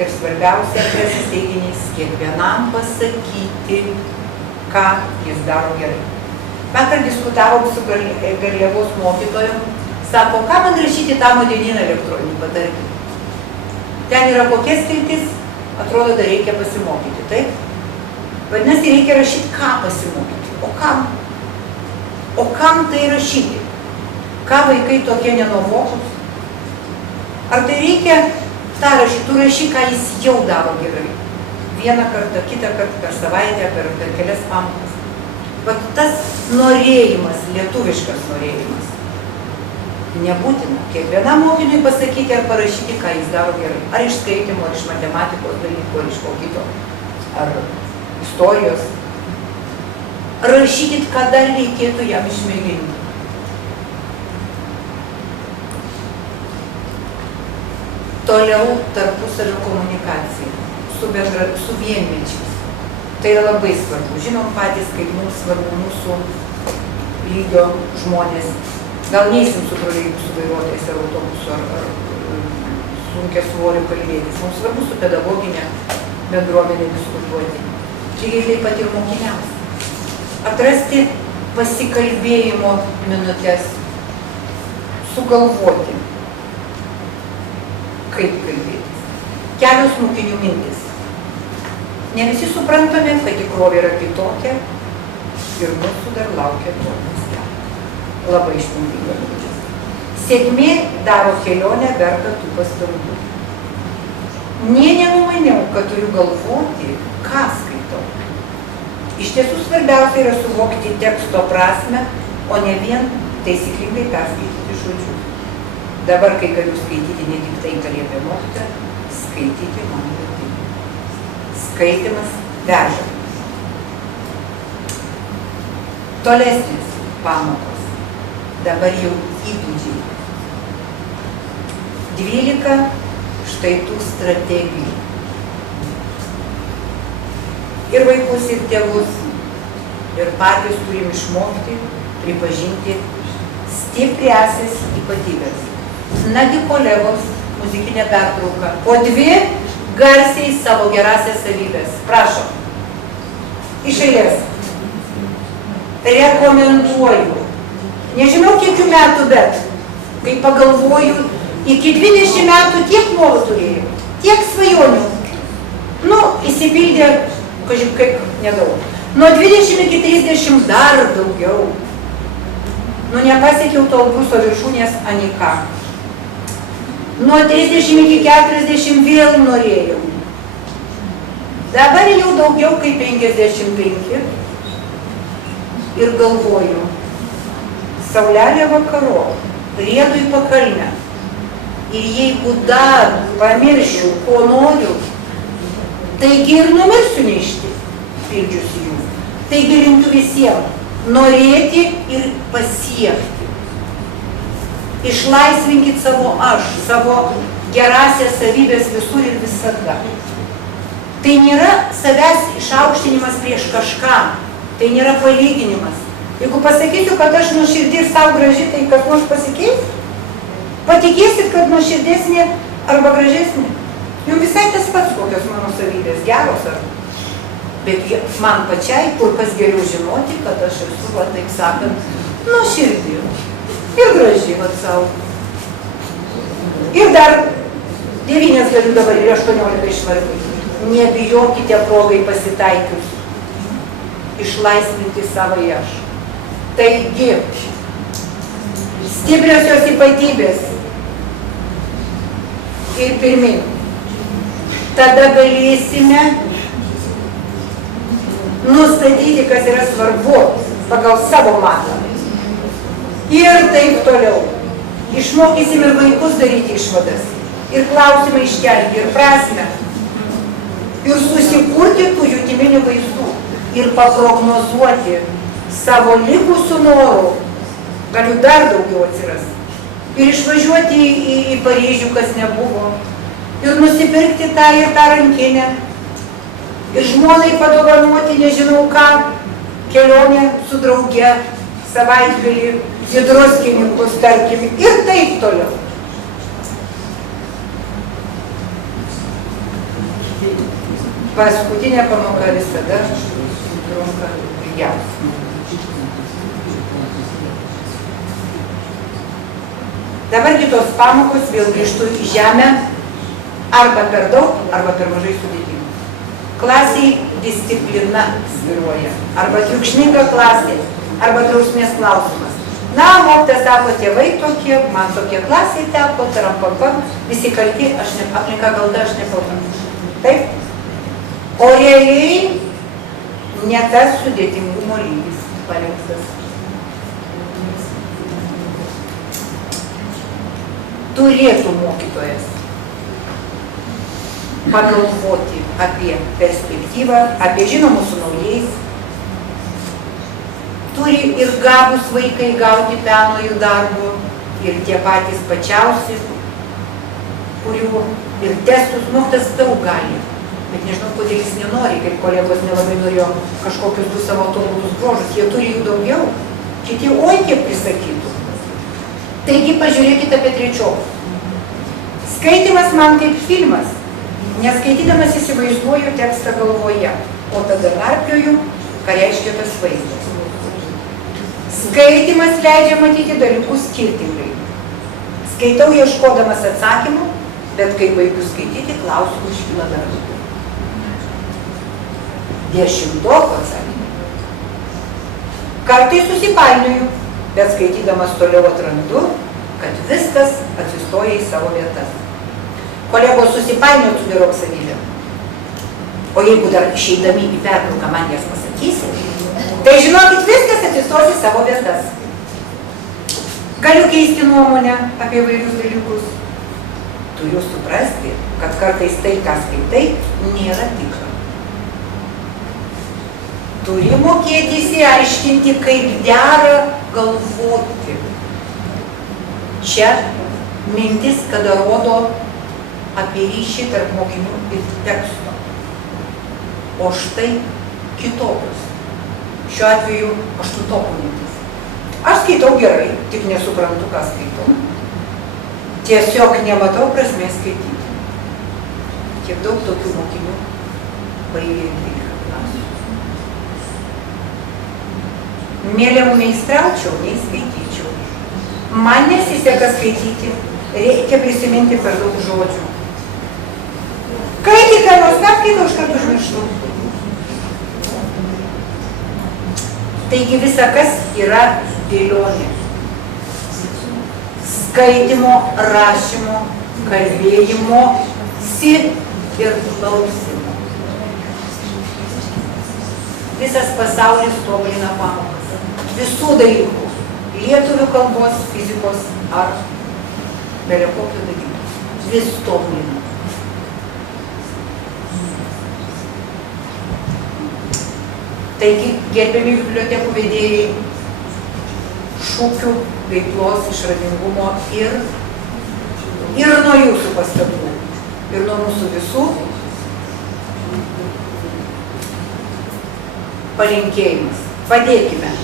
ir svarbiausia antrasis teiginys - kiekvienam pasakyti, ką jis daro gerai. Vakar diskutavom su Garliavos mokytojom, sako, ką man rašyti tą modienyną elektroninį, patarkite. Ten yra kokia skiltis, atrodo, dar reikia pasimokyti, taip? Vadinasi, reikia rašyti, ką pasimokyti. O kam? O kam tai rašyti? Ką vaikai tokie nenuovokus? Ar tai reikia tą rašyti? Tu rašy, ką jis jau daro gerai. Vieną kartą, kitą kartą, per savaitę, per kelias pamokas. Bet tas norėjimas, lietuviškas norėjimas, nebūtina. Kiekvienam mokiniui pasakyti ar parašyti, ką jis daro gerai. Ar iš skaitimo, ar iš matematikos dalykų, ar iš ko kito. Ar istorijos. Rašykit, ką dar reikėtų jam išmėginti. Toliau tarpusavio komunikacija su vienmečiais. Tai yra labai svarbu. Žinom patys, kaip mums svarbu mūsų lygio žmonės. Gal neįsim su troleibusų vairuotojais ar autobusų ar sunkia svoriu kalbėtis. Mums svarbu su pedagoginė bendruomenė diskutuoti. Lygiai taip pat ir mokiniams. Atrasti pasikalbėjimo minutės, sugalvoti, kaip kalbėtis. Kelios mokinių mintis. Ne visi suprantame, kad tikrovė yra kitokia ir mūsų dar laukia tokias. Labai išmintinga mintis. Sėkmė daro kelionę vertą tų pastangų. Nė nenumaniau, kad turiu galvoti, ką skaitau. Iš tiesų svarbiausia yra suvokti teksto prasme, o ne vien taisyklingai perskaityti žodžius. Dabar, kai galiu skaityti ne tik tai, ką liepia mokytoja, skaityti man patinka. Skaitimas veža. Tolesnės pamokos. Dabar jau įgūdžiai. 12 štai tų strategijų. Ir vaikus, ir tėvus, ir patys turim išmokti, pripažinti stipriąsias ypatybės. Nagi kolegos, muzikinė pertrauka. Po 2 garsiai savo gerasias savybės. Prašom. Iš eilės. Rekomenduoju. Nežinau, kiek metų, bet kai pagalvoju, iki 20 metų tiek norų turėjau, tiek svajonių. Įsipildė, kažkaip kaip nedaug. Nuo 20 iki 30 dar daugiau. Nepasiekiau to Elbruso viršūnės anika. Nuo 30 iki 40 vėl norėjau. Dabar jau daugiau kaip 55 ir galvoju, saulelė vakaro, riedu į pakalnę. Ir jeigu dar pamiršiu, ko noriu, taigi ir numirsiu neišpildžiusi jų. Taigi linkiu visiems norėti ir pasiekti. Išlaisvinkit savo aš, savo gerasias savybės visur ir visada. Tai nėra savęs išaukštinimas prieš kažką, tai nėra palyginimas. Jeigu pasakysiu, kad aš nuoširdį ir savo graži, tai kas nors pasikeis? Patikėsit, kad nuoširdesnė arba gražesnė? Jums visai tas pats, kokios mano savybės, geros ar. Bet man pačiai kur kas geriau žinoti, kad aš esu, taip sakant, nuoširdį ir graži, savo. Ir dar 9 galiu dabar ir 18 išvardyti. Nebijokite progai pasitaikius. Išlaisvinti savo aš. Taigi, stipriosios ypatybės. Ir pirmin. Tada galėsime nustatyti, kas yra svarbu pagal savo matą. Ir taip toliau. Išmokysim ir vaikus daryti išvadas. Ir klausimą iškelti, ir prasmę. Ir susikurti tų jutiminių vaizdų. Ir paprognozuoti savo likusių norų. Galiu dar daugiau atsiras. Ir išvažiuoti į Paryžių, kas nebuvo. Ir nusipirkti tą ir tą rankinę. Ir žmonai padovanoti nežinau ką, kelionę su drauge, savaitgalį, į Druskininkus, tarkim, ir taip toliau. Paskutinė pamoka visada trunka ilgiausiai. Dabar kitos pamokos vėl grįžtų į žemę, arba per daug, arba per mažai sudėtingų. Klasiai disciplina svyruoja, arba triukšminga klasė, arba drausmės klausimas. Mokytojas sako, tėvai tokie, man tokie klasiai teko, tarampam, visi kalti, aplinka kalta, aš nekalta. Taip? O realiai ne tas sudėtingumo lygis parinktas. Turėtų mokytojas pagalvoti apie perspektyvą, apie žinomus su naujais. Turi ir gabūs vaikai gauti peno ir darbo, ir tie patys pačiausi, kurių ir testus mokytas daug gali. Bet nežinau, kodėl jis nenori, kaip kolegos nelabai norėjo kažkokius du savo tobulus bruožus, jie turi jų daugiau, kiti oi kiek prisakytų. Taigi pažiūrėkite apie trečiokus. Skaitimas man kaip filmas. Neskaitydamas įsivaizduoju tekstą galvoje, o tada narplioju, ką reiškia tas vaizdas. Skaitimas leidžia matyti dalykus skirtingai. Skaitau ieškodamas atsakymų, bet kai baigiu skaityti, klausimų iškyla dar daugiau. 10 atsakymų. Kartais susipainioju, bet skaitydamas toliau atrandu, kad viskas atsistoja į savo vietas. kolegos susipainiotų gerom savybėm. O jeigu dar išeidami į pertrauką man jas pasakysi, tai žinokit, viskas atsistos į savo vietas. Galiu keisti nuomonę apie vairius dalykus. Turiu suprasti, kad kartais tai, ką skaitai, nėra tikra. Turi mokėti įsiaiškinti, kaip dera galvoti. Čia mintis, kada rodo apie ryšį tarp mokinių ir teksto. O štai kitokios. Šiuo atveju 8 mintis. Aš skaitau gerai, tik nesuprantu, ką skaitau. Tiesiog nematau prasmės skaityti. Kiek daug tokių mokinių baigė 12 klasių. Mieliau meistraučiau, nei skaityčiau. Man nesiseka skaityti, reikia prisiminti per daug žodžių. Kai tik ką nors perskaitau, iš karto užmirštu. Taigi visa kas yra dėlionė. Skaitimo, rašymo, kalbėjimo, ir klausimo. Visas pasaulis tobulina pamokas. Visų dalykų. Lietuvių kalbos, fizikos ar belekokių dalykų. Vis tobulina. Taigi, gerbiami bibliotekų vedėjai, šūkių, veiklos, išradingumo ir nuo jūsų pastabų, ir nuo mūsų visų palinkėjimas. Padėkime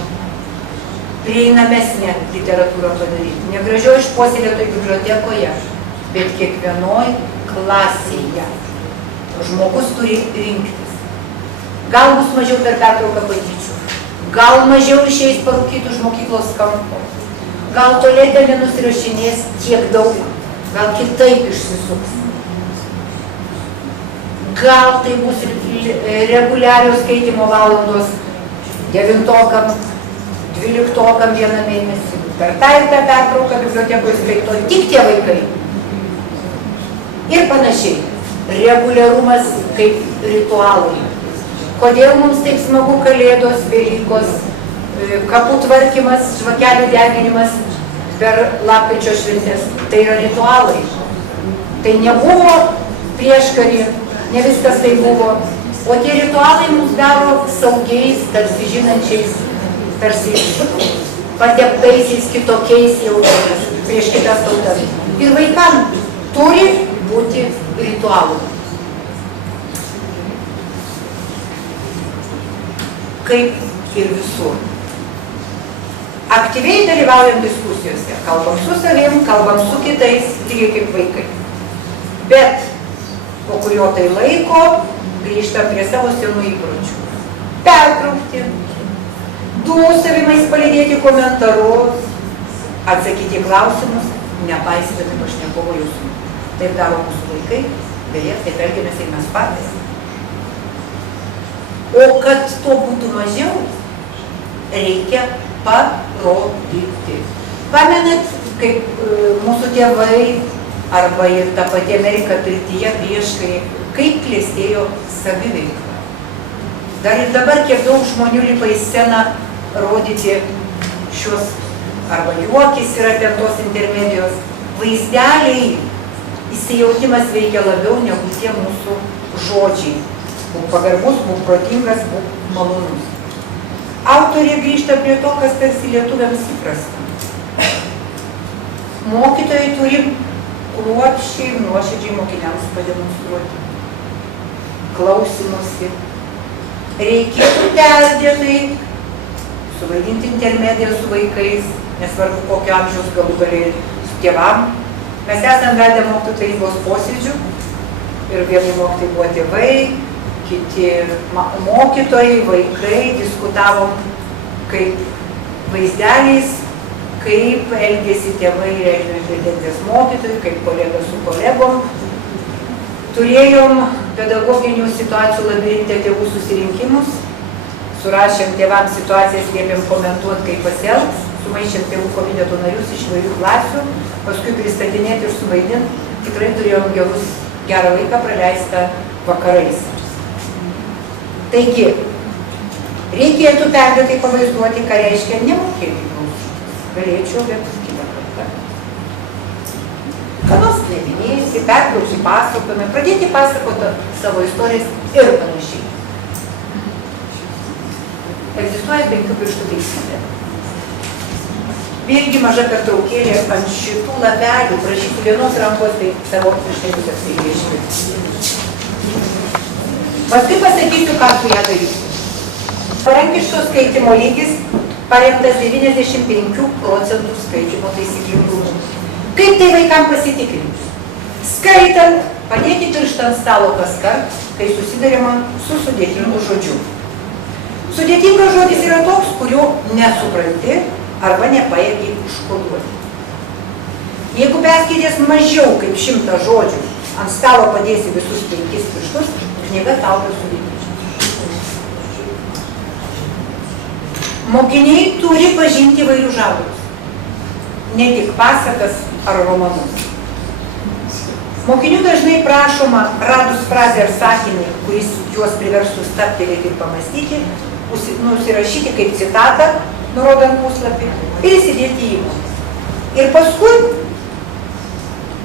prieinamesnę literatūrą padaryti. Negražiau išpuoselėtoj bibliotekoje, bet kiekvienoj klasėje. Žmogus turi rinktis. Gal bus mažiau per pertrauką patyčių, gal mažiau išeis parūkyti už mokyklos kampo, gal tualete nenusirašinės tiek daug, gal kitaip išsisuks. Gal tai bus reguliarios skaitimo valandos 9-okam, 12-okam vieną mėnesį. Per tą ir tą pertrauką bibliotekoje skaito tik tie vaikai. Ir panašiai. Reguliarumas kaip ritualai. Kodėl mums taip smagu Kalėdos, Velykos, kapų tvarkymas, žvakelių deginimas per lapkričio šventes? Tai yra ritualai. Tai nebuvo prieškarį, ne viskas tai buvo. O tie ritualai mums daro saugiais, tarsi žinančiais, tarsi pateptaisiais, kitokiais jausmais prieš kitas tautas. Ir vaikams turi būti ritualų. Kaip ir visur. Aktyviai dalyvaujam diskusijose, kalbam su savim, kalbam su kitais, lygiai kaip vaikai. Bet po kurio tai laiko grįžtam prie savo senų įpročių. Pertraukti, dūsavimais palydėti komentarus, atsakyti klausimus, nepaisydami pašnekovo jausmų. Taip daro mūsų vaikai, beje, taip elgiamės ir mes patys. O kad to būtų mažiau, reikia parodyti. Pamenat, kaip mūsų tėvai arba ir ta pati Amerika pirtyje prieškai, kaip klestėjo saviveikla. Dar ir dabar kiek daug žmonių lipa į sceną rodyti šios, arba juokis yra ten tos intermedijos. Vaizdeliai, įsijautimas veikia labiau negu tie mūsų žodžiai. Būk pagarbus, būk protingas, būk malonus. Autorė grįžta prie to, kas tarsi lietuviams įprasta. Mokytojai turi kruopščiai ir nuoširdžiai mokiniams pademonstruoti. Klausymosi. Reikėtų perdėtai suvaidinti intermediją su vaikais, nesvarbu kokio amžiaus galų galiai su tėvam. Mes esam vedę mokytojų tarybos posėdžių ir vieni mokytojai buvo tėvai, kiti mokytojai, vaikai, diskutavom kaip vaizdeliais, kaip elgėsi tėvai ir elgėsi mokytojai, kaip kolegos su kolegom. Turėjom pedagoginių situacijų labirinte tėvų susirinkimus, surašėm tėvams situacijas, liepėm komentuoti, kaip pasielgs, sumaišėm tėvų komiteto narius iš įvairių klasių, paskui pristatinėti ir suvaidinti tikrai turėjom gerą laiką praleistą vakarais. Taigi, reikėtų perdėtai pavaizduoti, ką reiškia nemokėti klausytis. Galėčiau, bet kitą kartą. Ką nors nevinėsi, perklausyti pasakojimą, pradėti pasakoti savo istorijas ir panašiai. Egzistuoja 5 pirštų taisyklė. Vėlgi maža pertraukėlė ant šitų lapelių, prašysiu vienos rankos, tai savo pirštelius apsigriežti. Paskui pasakysiu, ką tu ją darysi. Savarankiško skaitimo lygis paremtas 95% skaitymo taisyklingumu. Kaip tai vaikams pasitikrinti? Skaitant, padėti pirštą ant stalo kaskart, kai susidarima su sudėtingu žodžiu. Sudėtingas žodis yra toks, kurio nesupranti arba nepajėgi užkoduoti. Jeigu perskaitęs mažiau kaip 100 žodžių, ant stalo padėsi visus 5 pirštus, knyga tau bus sudėtinga. Mokiniai turi pažinti įvairių žanrus, ne tik pasakas ar romanus. Mokinių dažnai prašoma, radus frazę ar sakinį, kuris juos priverstų stabtelėti ir pamastyti, nusirašyti kaip citatą, nurodant puslapį, ir įsidėti į įmonę. Ir paskui,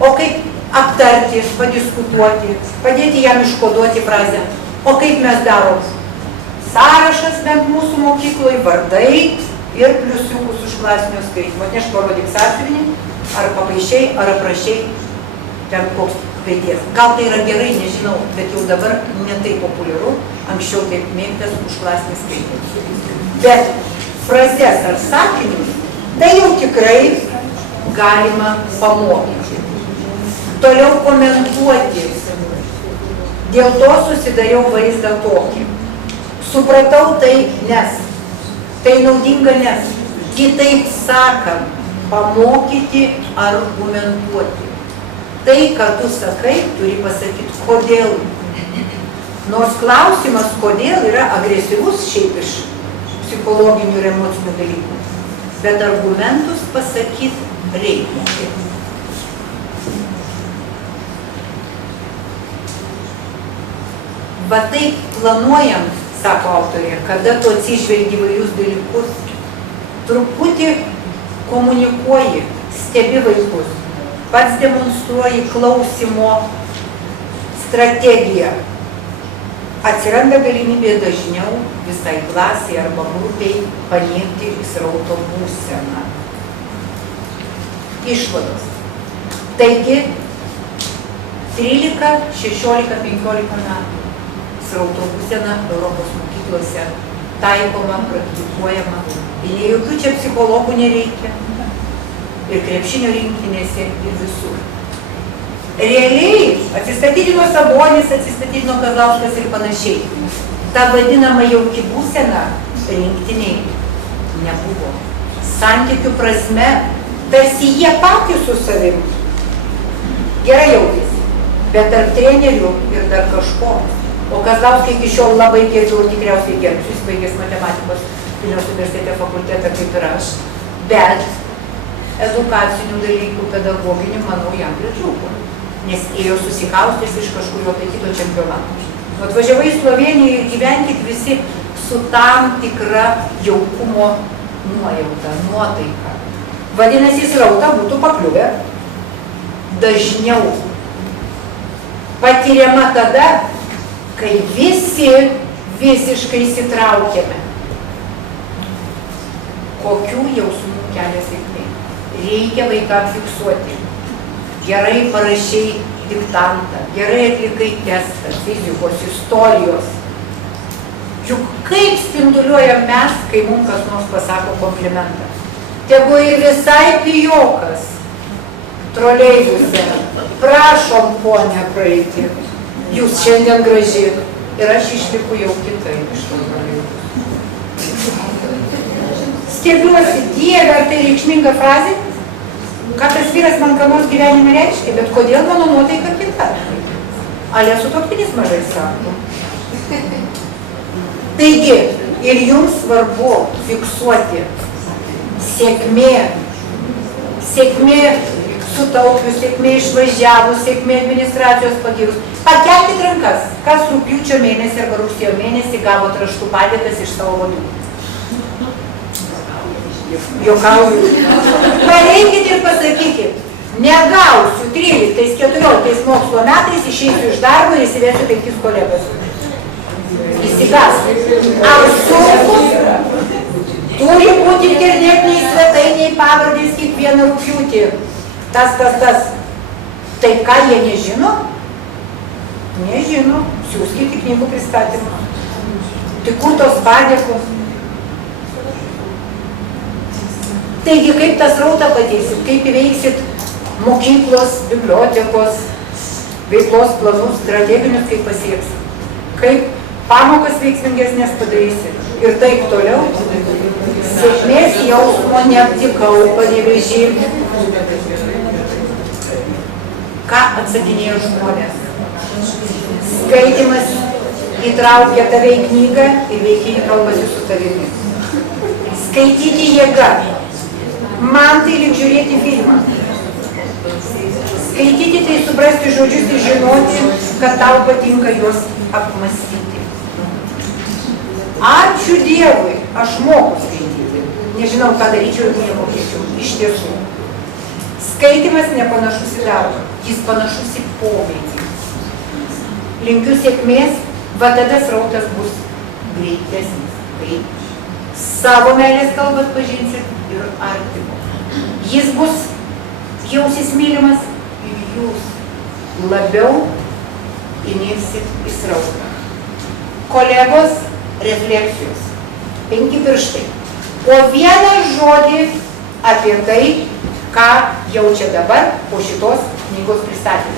o kaip aptarti, padiskutuoti, padėti jam iškoduoti frazę. O kaip mes darom? Sąrašas bent mūsų mokykloje, vardai ir pliusiukus už klasinio skaitimo. Atneš parodyk sąsiuvinį, ar papaišiai, ar aprašiai, ten koks veidės. Gal tai yra gerai, nežinau, bet jau dabar netai populiaru, anksčiau taip mėgtas už klasinį skaitimą. Bet frazes ar sakinius, tai jau tikrai galima pamokyti. Toliau komentuoti. Dėl to susidariau vaizdą tokį. Supratau tai nes. Tai naudinga nes. Kitaip sakant, pamokyti, argumentuoti. Tai, ką tu sakai, turi pasakyti, kodėl. Nors klausimas, kodėl, yra agresyvus šiaip iš psichologinių ir emocinių dalykų. Bet argumentus pasakyti reikia. Va taip planuojant, sako autorė, kada tu atsižvelgi įvairius dalykus, truputį komunikuoji, stebi vaikus, pats demonstruoji klausimo strategiją. Atsiranda galimybė dažniau visai klasiai arba grupiai panirti į srauto būseną. Išvados. Taigi, 13, 16, 15 metų srauto būsena Europos mokyklose taikoma, praktikuojama. Ir jokių čia psichologų nereikia. Ir krepšinio rinktinėse, ir visur. Realiai atsistatydino Sabonis, atsistatydino Kazlauskas ir panašiai. Ta vadinama jauki būsena rinktiniai nebuvo. Santykių prasme, tarsi jie patys su savim gerai jautėsi, bet tarp trenerių ir dar kažko. O Kazlauskai iki šiol labai gerbiu ir tikriausiai gerbsiu, jis baigęs matematikos Vilniaus universitete fakultetą kaip ir aš, bet edukacinių dalykų, pedagoginių, manau, jam pritrūko, nes ėjo susikaustęs iš kažkurio tai kito čempionato. Atvažiavai į Slovėniją ir gyvenkit visi su tam tikra jaukumo nuojauta, nuotaika. Vadinasi, srautą būtų pakliuvę dažniau. Patiriama tada, kai visi visiškai įsitraukiame. Kokių jausmų kelia sėkmė? Reikia vaikams fiksuoti. Gerai parašiai diktantą, gerai atlikai testą, fizikos, istorijos. Juk kaip spinduliuojam mes, kai mums kas nors pasako komplimentą. Tegu ir visai pijokas troleibuse. Prašom, ponia, praeiti. Jūs šiandien graži. Ir aš išliku jau kitaip iš to troleibus. Stebiuosi, Dieve, ar tai reikšminga frazė? Ką tas vyras man ką nors gyvenime reiškia, bet kodėl mano nuotaika kita? Alė sutuoktinis mažai sako. Taigi, ir jums svarbu fiksuoti sėkmė sutaupius, sėkmė išvažiavus, sėkmė administracijos pagirus. Pakelkit rankas, kas rugpjūčio mėnesį arba rugsėjo mėnesį gavo raštų padėkas iš savo vadų. Juokauju. Pareikit ir pasakykit, negausiu 13-14 mokslo metais, išeisiu iš darbo ir įsivesiu 5 kolegas. Įsigas. Ar sunku? Turi būti internetiniai svetainiai pavardės kiekvieną rugpjūtį. Tas. Tai ką jie nežino? Nežino. Siūskite knygų pristatymą. Tai kur tos padėkos? Taigi, kaip tą srautą pateisit, kaip įveiksit mokyklos, bibliotekos, veiklos planus, strateginius, kaip pasieksit, kaip pamokas veiksmingesnės padarysit ir taip toliau. Sėkmės jausmo neaptikau Panevėžy. Ką atsakinėjo žmonės? Skaitymas įtraukia tave į knygą ir veikiai kalbasi su tavimi. Skaityti jėga. Man tai lyg žiūrėti filmą. Skaityti tai suprasti žodžius ir žinoti, kad tau patinka juos apmąstyti. Ačiū Dievui, aš moku skaityti. Nežinau, ką daryčiau ir nemokėčiau. Iš tiesų. Skaitimas nepanašus į darbą, jis panašus į poveikį. Linkiu sėkmės, va tada srautas bus greitesnis. Tai savo meilės kalbas pažinsit ir artimo. Jis bus jausis mylimas ir jūs labiau įnirsit į srautą. Kolegos, refleksijos. 5 pirštai. Po vieną žodį apie tai, ką jaučia dabar po šitos knygos pristatymą.